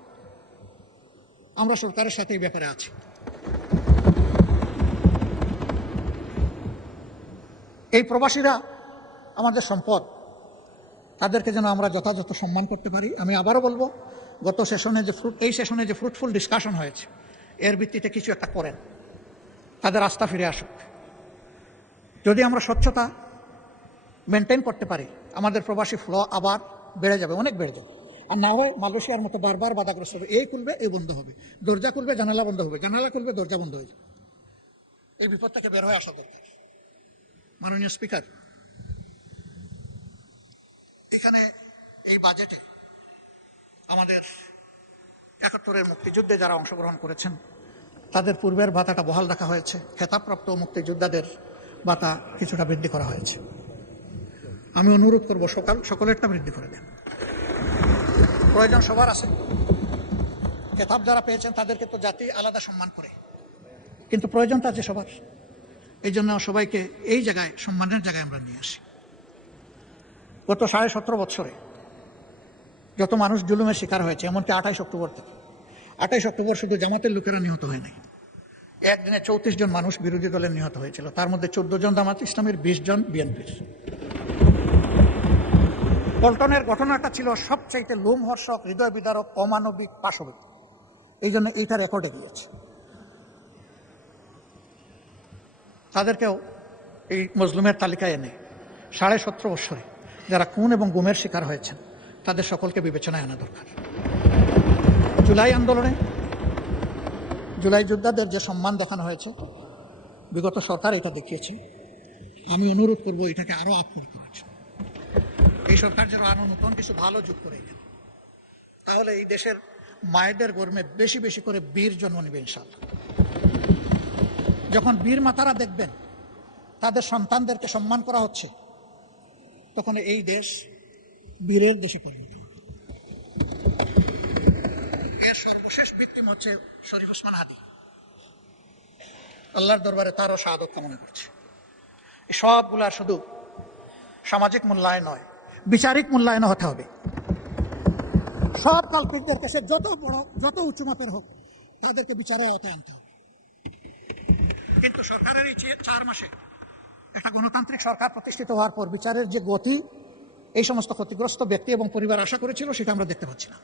আমরা সরকারের সাথে এই ব্যাপারে আছি। এই প্রবাসীরা আমাদের সম্পদ, তাদেরকে যেন আমরা যথাযথ সম্মান করতে পারি। আমি আবারও বলবো, গত সেশনে এই সেশনে যে ফ্রুটফুল ডিসকাশন হয়েছে, এর ভিত্তিতে কিছু একটা করেন, তাদের আস্থা ফিরে আসুক। যদি আমরা স্বচ্ছতা মেনটেন করতে পারি, আমাদের প্রবাসী ফ্লো আবার বেড়ে যাবে, অনেক বেড়ে যাবে। আর না হয় মালয়েশিয়ার মতো বারবার বাধাগ্রস্ত হবে, এই খুলবে এই বন্ধ হবে, দরজা খুলবে জানালা বন্ধ হবে, জানালা খুলবে দরজা বন্ধ হয়ে যাবে। এই বিপদ থেকে বের হয়ে আসা দরকার। মাননীয় স্পিকার, এখানে এই বাজেটে আমাদের ৭১-এর মুক্তিযুদ্ধে যারা অংশগ্রহণ করেছেন তাদের পূর্বের ভাতাটা বহাল রাখা হয়েছে। খেতাবপ্রাপ্ত মুক্তিযোদ্ধাদের ভাতা কিছুটা বৃদ্ধি করা হয়েছে। আমি অনুরোধ করব সকলেরটা বৃদ্ধি করে দেন। প্রয়োজন সবার আছে। খেতাব যারা পেয়েছেন তাদেরকে তো জাতি আলাদা সম্মান করে, কিন্তু প্রয়োজনটা আছে সবার। এই জন্য সবাইকে এই জায়গায় সম্মানের জায়গায় আমরা নিয়ে আসি। গত 17.5 বছরে যত মানুষ জুলুমের শিকার হয়েছে, এমনকি 28 অক্টোবর থেকে, 28 অক্টোবর শুধু জামাতের লোকেরা নিহত হয় নাই, একদিনে 34 জন মানুষ বিরোধী দলের নিহত হয়েছিল। তার মধ্যে 14 জন জামাত ইসলামের, 20 জন বিএনপির। পল্টনের ঘটনাটা ছিল সবচাইতে লোমহর্ষক, হৃদয় বিদারক, অমানবিক, পাশবিক। এই জন্য এইটা রেকর্ডে গিয়েছে। তাদেরকেও এই মজলুমের তালিকায় এনে 17.5 বছরে যারা খুন এবং গুমের শিকার হয়েছেন তাদের সকলকে বিবেচনায় আনা দরকার। জুলাই আন্দোলনে জুলাই যোদ্ধাদের যে সম্মান দেখানো হয়েছে, বিগত সরকার এটা দেখিয়েছে। আমি অনুরোধ করব এটাকে আরো আপ করতে হচ্ছে। এই সরকার যেন আরো নতুন কিছু ভালো যোগ করে এখানে, তাহলে এই দেশের মায়েদের গর্মে বেশি বেশি করে বীর জন্ম নেবে ইনশাআল্লাহ। যখন বীর মাতারা দেখবেন তাদের সন্তানদেরকে সম্মান করা হচ্ছে, তখন এই দেশ বীরের দেশে পরিণত হবে। এর সর্বশেষ ভিকটিম হচ্ছে শরীফ ওসমান হাদি। আল্লাহর দরবারে তারও শাহাদত কামনা করছে। এই সবগুলা শুধু সামাজিক মূল্যায়ন নয়, বিচারিক মূল্যায়ন হতে হবে। সব কালপিটদের কাছে যত বড়, যত উঁচু মাপের হোক, তাদেরকে বিচারের আওতায় আনতে হবে। কিন্তু সরকারের এই 4 মাসে একটা গণতান্ত্রিক সরকার প্রতিষ্ঠিত হওয়ার পর বিচারের যে গতি এই সমস্ত ক্ষতিগ্রস্ত ব্যক্তি এবং পরিবার আশা করেছিল, সেটা আমরা দেখতে পাচ্ছি না।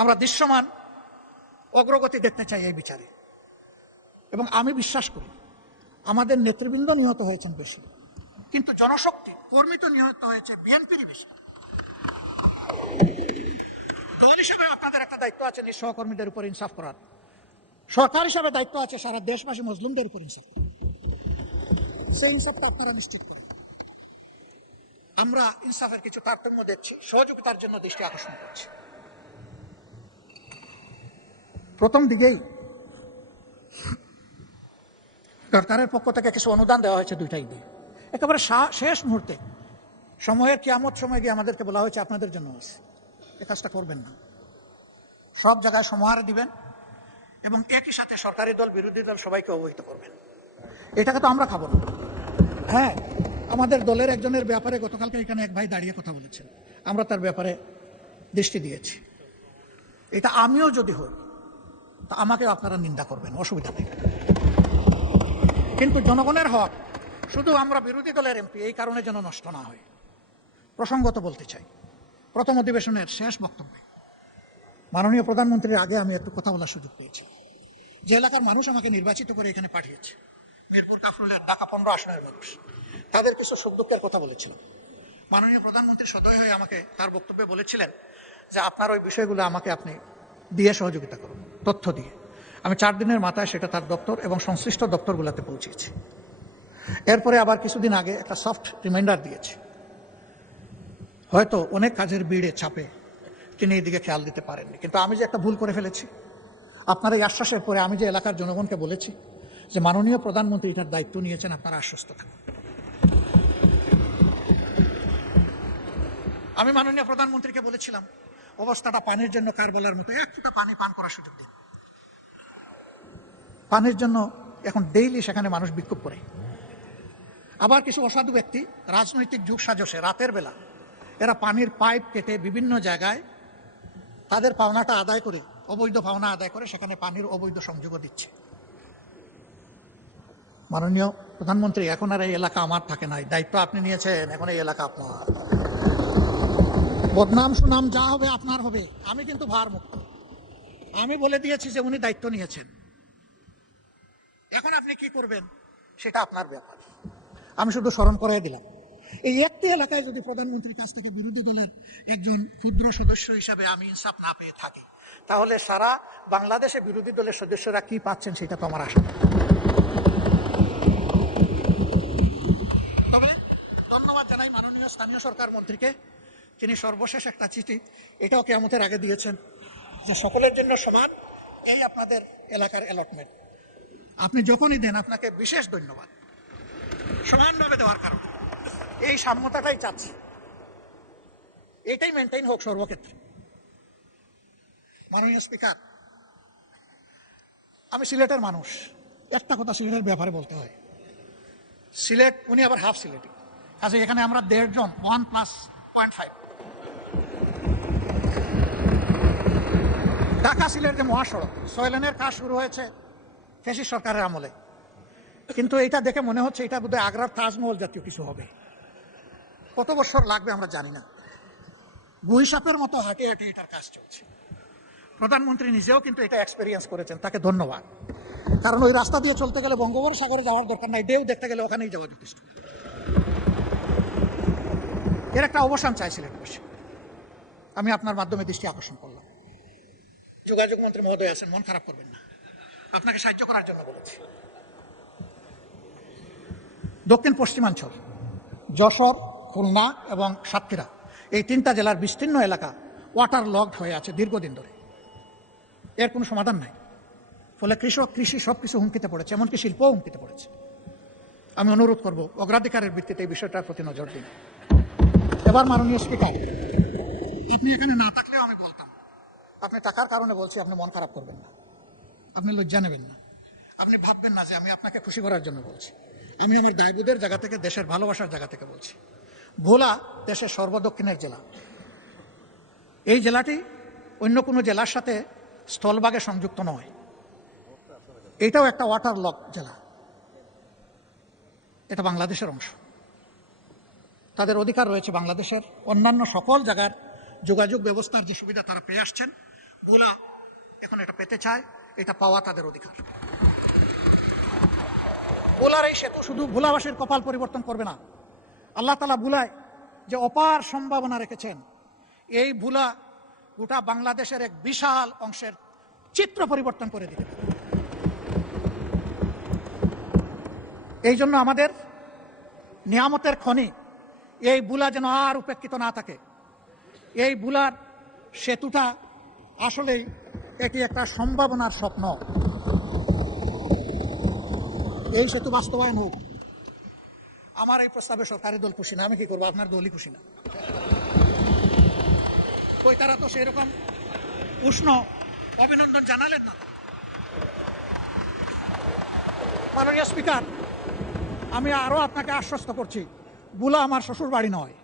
আমরা দৃশ্যমান অগ্রগতি দেখতে চাই এই বিচারে। এবং আমি বিশ্বাস করি আমাদের নেতৃবৃন্দ নিহত হয়েছেন বেশি, কিন্তু জনশক্তি, কর্মী তো নিহত হয়েছে বিএনপিরই বেশি। দল হিসাবে আপনাদের একটা দায়িত্ব আছে নিজ সহকর্মীদের উপর ইনসাফ করার। সরকার হিসাবে দায়িত্ব আছে সারা দেশবাসী মজলুমদের উপর ইনসাফ। সেই ইনসাফটা আপনারা নিশ্চিত করেন। আমরা ইনসাফের কিছু তারতম্য দেখছি, সহযোগিতার জন্য দৃষ্টি আকর্ষণ করছি। প্রথম দিকেই সরকারের পক্ষ থেকে কিছু অনুদান দেওয়া হয়েছে 2টাই দিয়ে। একেবারে শেষ মুহূর্তে সময়ের কিয়ামত সময় গিয়ে আমাদেরকে বলা হয়েছে আপনাদের জন্য আছে, এ কাজটা করবেন না। সব জায়গায় সমাহারে দিবেন এবং একই সাথে সরকারি দল বিরোধী দল সবাইকে অবহিত করবেন। এটাকে তো আমরা খাবো না। হ্যাঁ, আমাদের দলের একজনের ব্যাপারে গতকালকে এখানে এক ভাই দাঁড়িয়ে কথা বলেছেন, আমরা তার ব্যাপারে দৃষ্টি দিয়েছি। এটা আমিও যদি হই তা আমাকে আপনারা নিন্দা করবেন, অসুবিধা নেই। কিন্তু জনগণের হক শুধু আমরা বিরোধী দলের এমপি এই কারণে যেন নষ্ট না হয়। প্রসঙ্গত বলতে চাই, প্রথম অধিবেশনের শেষ বক্তব্যে মাননীয় প্রধানমন্ত্রীর আগে আমি একটু কথা বলার সুযোগ পেয়েছি। যে এলাকার মানুষ আমাকে নির্বাচিত করে এখানে পাঠিয়েছে, মিরপুর কাফরুলের ঢাকা 15 আসনের মানুষ, তাদের কিছু সুখ দুঃখের কথা বলেছিলাম। মাননীয় প্রধানমন্ত্রী সদয় হয়ে আমাকে তার বক্তব্যে বলেছিলেন যে আপনার ওই বিষয়গুলো আমাকে আপনি দিয়ে সহযোগিতা করুন, তথ্য দিয়ে। আমি 4 দিনের মাথায় সেটা তার দপ্তর এবং সংশ্লিষ্ট দপ্তরগুলোতে পৌঁছেছি। এরপরে আবার কিছুদিন আগে একটা সফট রিমাইন্ডার দিয়েছি। হয়তো অনেক কাজের ভিড়ে চাপে তিনি এই দিকে খেয়াল দিতে পারেননি, কিন্তু আমি যে একটা ভুল করে ফেলেছি, আপনার এই আশ্বাসের পরে আমি যে এলাকার জনগণকে বলেছি যে মাননীয় প্রধানমন্ত্রী এটার দায়িত্ব নিয়েছেন, আপনারা আশ্বস্ত থাকুন। আমি মাননীয় প্রধানমন্ত্রীকে বলেছিলাম অবস্থাটা পানির জন্য কারবালার মতো, এক ফোঁটা পানি পান করার সুযোগ দিন। পানির জন্য এখন ডেইলি সেখানে মানুষ বিক্ষোভ করে। আবার কিছু অসাধু ব্যক্তি রাজনৈতিক যুগ সাজসে রাতের বেলা এরা পানির পাইপ কেটে বিভিন্ন জায়গায় তাদের পাওনাটা আদায় করে অবৈধ পাওনা আদায় করে সেখানে পানির অবৈধ সংযোগও দিচ্ছে। মাননীয় প্রধানমন্ত্রী, এখন আর এই এলাকা আমার থাকে নাই, দায়িত্ব আপনি নিয়েছেন, এখন এই এলাকা আপনার। বদনাম সুনাম যা হবে আপনার হবে, আমি কিন্তু ভার মুক্ত। আমি বলে দিয়েছি যে উনি দায়িত্ব নিয়েছেন, এখন আপনি কি করবেন সেটা আপনার ব্যাপার। আমি শুধু স্মরণ করাই দিলাম, এই একটি এলাকায় যদি প্রধানমন্ত্রীর কাছ থেকে বিরোধী দলের একজন ক্ষুদ্র সদস্য হিসাবে আমি ইনসাফ না পেয়ে থাকি, তাহলে সারা বাংলাদেশে বিরোধী দলের সদস্যরা কি পাচ্ছেন সেটা তো আমার আশা। তবে ধন্যবাদ জানাই মাননীয় স্থানীয় সরকার মন্ত্রীকে, তিনি সর্বশেষ একটা চিঠি এটাও কিয়ামতের আগে দিয়েছেন যে সকলের জন্য সমান, এই আপনাদের এলাকার অ্যালটমেন্ট। আপনি যখনই দেন আপনাকে বিশেষ ধন্যবাদ, সমানভাবে দেওয়ার কারণে। এই সাম্যতাটাই চাচ্ছি, এটাই মেনটেইন হোক সর্বক্ষেত্রে। মাননীয় স্পিকার, আমি সিলেটের মানুষ, একটা কথা সিলেটের ব্যাপারে বলতে হয়। সিলেট, উনি আবার হাফ সিলেটি, আচ্ছা এখানে আমরা 1.5 জন 1+0.5। ঢাকা সিলেট যে মহাসড়ক 6 লেনের কাজ শুরু হয়েছে ফ্যাসিস্ট সরকারের আমলে, কিন্তু এটা দেখে মনে হচ্ছে এটা বোধহয় আগ্রার তাজমহল জাতীয় কিছু হবে। কত বছর লাগবে আমরা জানি না, গুই সাপের মতো হাঁটে হাঁটে এটার কাজ চলছে। প্রধানমন্ত্রী নিজেও কিন্তু এটা এক্সপেরিয়েন্স করেছেন, তাকে ধন্যবাদ। কারণ ওই রাস্তা দিয়ে চলতে গেলে বঙ্গোপসাগরে যাওয়ার দরকার নাই, ঢেউ দেখতে গেলে ওখানেই যাওয়া যথেষ্ট। এর একটা অবসান চাইছিলেন বসে, আমি আপনার মাধ্যমে দৃষ্টি আকর্ষণ করলাম। যোগাযোগ মন্ত্রী মহোদয় আছেন, মন খারাপ করবেন না, আপনাকে সাহায্য করার জন্য বলেছি। দক্ষিণ পশ্চিমাঞ্চল যশোর, খুলনা এবং সাতক্ষীরা, এই 3টা জেলার বিস্তীর্ণ এলাকা ওয়াটার লকড হয়ে আছে দীর্ঘদিন ধরে, এর কোনো সমাধান নাই। ফলে কৃষি সবকিছু হুমকিতে পড়েছে, এমনকি শিল্পও হুমকিতে পড়েছে। আমি অনুরোধ করব অগ্রাধিকারের ভিত্তিতে এই বিষয়টার প্রতি নজর দিন। এবার মাননীয় স্পিকার, আপনি এখানে না থাকলেও আমি বলতাম, আপনি টাকার কারণে বলছি, আপনি মন খারাপ করবেন না, আপনি লজ্জা নেবেন না, আপনি ভাববেন না যে আমি আপনাকে খুশি করার জন্য বলছি। আমি আমার দায়বোধের জায়গা থেকে, দেশের ভালোবাসার জায়গা থেকে বলছি। ভোলা দেশের সর্বদক্ষিণের জেলা, এই জেলাটি অন্য কোনো জেলার সাথে স্থলভাগে সংযুক্ত নয়, এটাও একটা ওয়াটার লক জেলা, এটা বাংলাদেশের অংশ। তাদের অধিকার রয়েছে বাংলাদেশের অন্যান্য সকল জায়গার যোগাযোগ ব্যবস্থার যে সুবিধা তারা পেয়ে আসছেন, ভোলা এখন এটা পেতে চায়, এটা পাওয়া তাদের অধিকার। ভোলার এই সেতু শুধু ভোলাবাসীর কপাল পরিবর্তন করবে না, আল্লাহ তাআলা ভোলায় যে অপার সম্ভাবনা রেখেছেন, এই ভোলা গোটা বাংলাদেশের এক বিশাল অংশের চিত্র পরিবর্তন করে দিতে পারে। এই জন্য আমাদের নিয়ামতের খনি এই ভোলা যেন আর উপেক্ষিত না থাকে। এই ভোলার সেতুটা আসলেই এটি একটা সম্ভাবনার স্বপ্ন। এই সেতু বাস্তবায়ন হোক। আমার এই প্রস্তাবে সরকারি দল খুশি না, আমি কি করবো, আপনার দলই খুশি না। কই তারা তো সেরকম উষ্ণ অভিনন্দন জানালেন না। মাননীয় স্পিকার, আমি আরো আপনাকে আশ্বস্ত করছি, ভোলা আমার শ্বশুর বাড়ি নয়,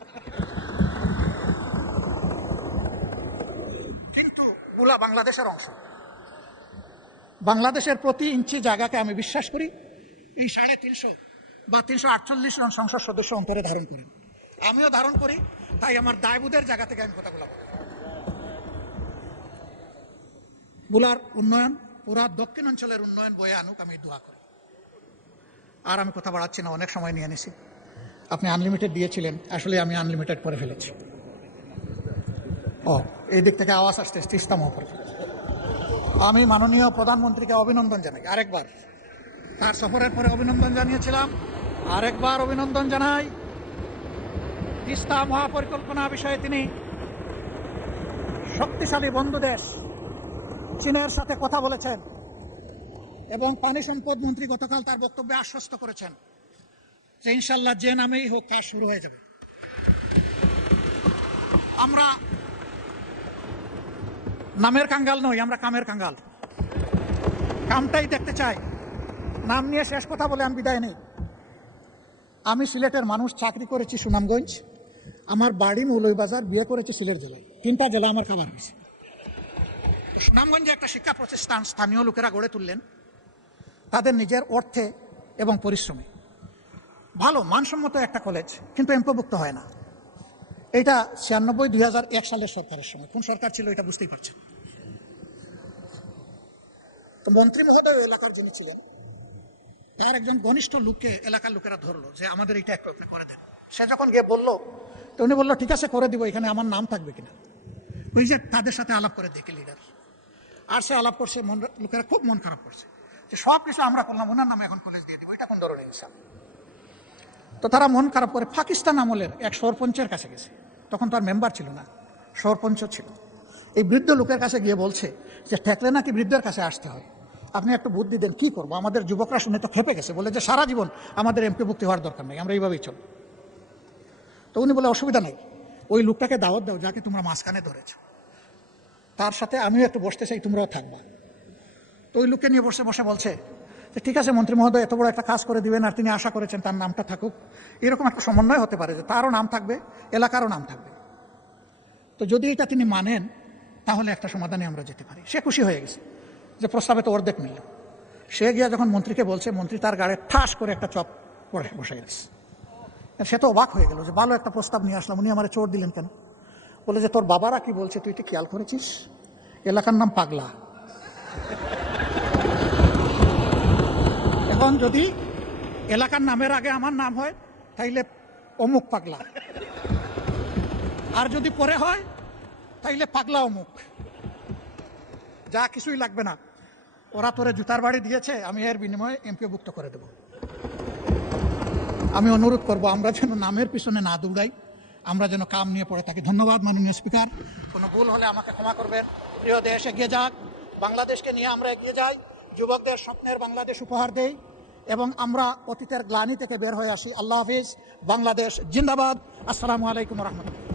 কিন্তু ভোলা বাংলাদেশের অংশ। বাংলাদেশের প্রতি ইঞ্চি জায়গাকে আমি বিশ্বাস করি এই 350 বা 348 জন সংসদ সদস্য অন্তরে ধারণ করেন, আমিও ধারণ করি। তাই আমার দায়বোধের জায়গা থেকে আমি কথাগুলো বলি। ভোলার উন্নয়ন, পুরা দক্ষিণ অঞ্চলের উন্নয়ন বয়ে আনুক, আমি দোয়া করি। আর আমি কথা বাড়াচ্ছি না, অনেক সময় নিয়ে নিছি। আপনি আনলিমিটেড দিয়েছিলেন, আসলে আমি আনলিমিটেড করে ফেলেছি। এই দিক থেকে আওয়াজ আসছে, তিস্তা মহাপ্রভু। আমি মাননীয় প্রধানমন্ত্রীকে অভিনন্দন জানাই আরেকবার, তার সফরের পরে অভিনন্দন জানিয়েছিলাম, আরেকবার অভিনন্দন জানাই। তিস্তা মহাপরিকল্পনা বিষয়ে তিনি শক্তিশালী বন্ধু দেশ চীনের সাথে কথা বলেছেন এবং পানি সম্পদ মন্ত্রী গতকাল তার বক্তব্যে আশ্বস্ত করেছেন যে ইনশাল্লাহ যে নামেই হোক কাজ শুরু হয়ে যাবে। আমরা নামের কাঙ্গাল নই, আমরা কামের কাঙ্গাল, কামটাই দেখতে চাই। নাম নিয়ে শেষ কথা বলে আমি বিদায় নেই। আমি সিলেটের মানুষ, চাকরি করেছি সুনামগঞ্জ, আমার বাড়ি মৌলভীবাজার, বিয়ে করেছি সিলেট জেলায়, 3টা জেলা আমার খাবার হয়েছে। সুনামগঞ্জে একটা শিক্ষা প্রতিষ্ঠান স্থানীয় লোকেরা গড়ে তুললেন তাদের নিজের অর্থে এবং পরিশ্রমে। ভালো মানসম্মত একটা কলেজ, কিন্তু এমপিওভুক্ত হয় না। এটা 96-2001 সালের সরকারের সময়। কোন সরকার ছিল এটা বুঝতেই পারছেন। তো মন্ত্রী মহোদয় ওই এলাকার যিনি ছিলেন, তার একজন ঘনিষ্ঠ লোককে এলাকার লোকেরা ধরলো যে আমাদের এটা একটু করে দেন। সে যখন গিয়ে বললো, তো উনি বললো ঠিক আছে করে দিব, এখানে আমার নাম থাকবে কিনা। ওই যে তাদের সাথে আলাপ করে দেখে লিডার, আর সে আলাপ করছে, লোকেরা খুব মন খারাপ করছে যে সব কিছু আমরা করলাম, ওনার নামে এখন কলেজ দিয়ে দিব, এটা কোন ধরনের ইনসান। তো তারা মন খারাপ করে পাকিস্তান আমলের এক সরপঞ্চের কাছে গেছে, তখন তার মেম্বার ছিল না, সরপঞ্চ ছিল। এই বৃদ্ধ লোকের কাছে গিয়ে বলছে যে ঠেকলে নাকি বৃদ্ধের কাছে আসতে হয়, আপনি একটু বুদ্ধি দেন, কি করবো। আমাদের যুবকরা শুনে তো খেপে গেছে, বলে যে সারা জীবন আমাদের এমপিভুক্তি হওয়ার দরকার নেই, আমরা এইভাবেই চলব। তো উনি বলে অসুবিধা নেই, ওই লোকটাকে দাওয়াত দাও যাকে তোমরা মাঝখানে ধরেছ, তার সাথে আমিও একটু বসতে চাই, তোমরাও থাকবা। তো ওই লোককে নিয়ে বসে বসে বলছে যে ঠিক আছে মন্ত্রী মহোদয় এত বড় একটা কাজ করে দিবেন, আর তিনি আশা করেছেন তার নামটা থাকুক, এরকম একটা সমন্বয় হতে পারে যে তারও নাম থাকবে, এলাকারও নাম থাকবে। তো যদি এটা তিনি মানেন তাহলে একটা সমাধানে আমরা যেতে পারি। সে খুশি হয়ে গেছে যে প্রস্তাবে তো অর্ধেক মিলল। সে গিয়া যখন মন্ত্রীকে বলছে, মন্ত্রী তার গাড়ে ঠাস করে একটা চপ পড়ে বসে গেছে। সে তো অবাক হয়ে গেল যে ভালো একটা প্রস্তাব নিয়ে আসলাম, উনি আমার চোর দিলেন কেন। বলে যে তোর বাবারা কি বলছে তুই এটা খেয়াল করেছিস, এলাকার নাম পাগলা। এখন যদি এলাকার নামের আগে আমার নাম হয় তাইলে অমুক পাগলা, আর যদি পরে হয় তাইলে পাগলা অমুক। যা কিছুই লাগবে না, ওরা তোরে জুতার বাড়ি দিয়েছে, আমি এর বিনিময়ে এমপিওভুক্ত করে দেব। আমি অনুরোধ করব আমরা যেন নামের পিছনে না দৌড়াই, আমরা যেন কাম নিয়ে পড়ে থাকি। ধন্যবাদ মাননীয় স্পিকার। কোনো ভুল হলে আমাকে ক্ষমা করবেন। প্রিয় দেশ এগিয়ে যাক, বাংলাদেশকে নিয়ে আমরা এগিয়ে যাই, যুবকদের স্বপ্নের বাংলাদেশ উপহার দেই এবং আমরা অতীতের গ্লানি থেকে বের হয়ে আসি। আল্লাহ হাফিজ, বাংলাদেশ জিন্দাবাদ। আসসালামু আলাইকুম রহমতুল্লাহ।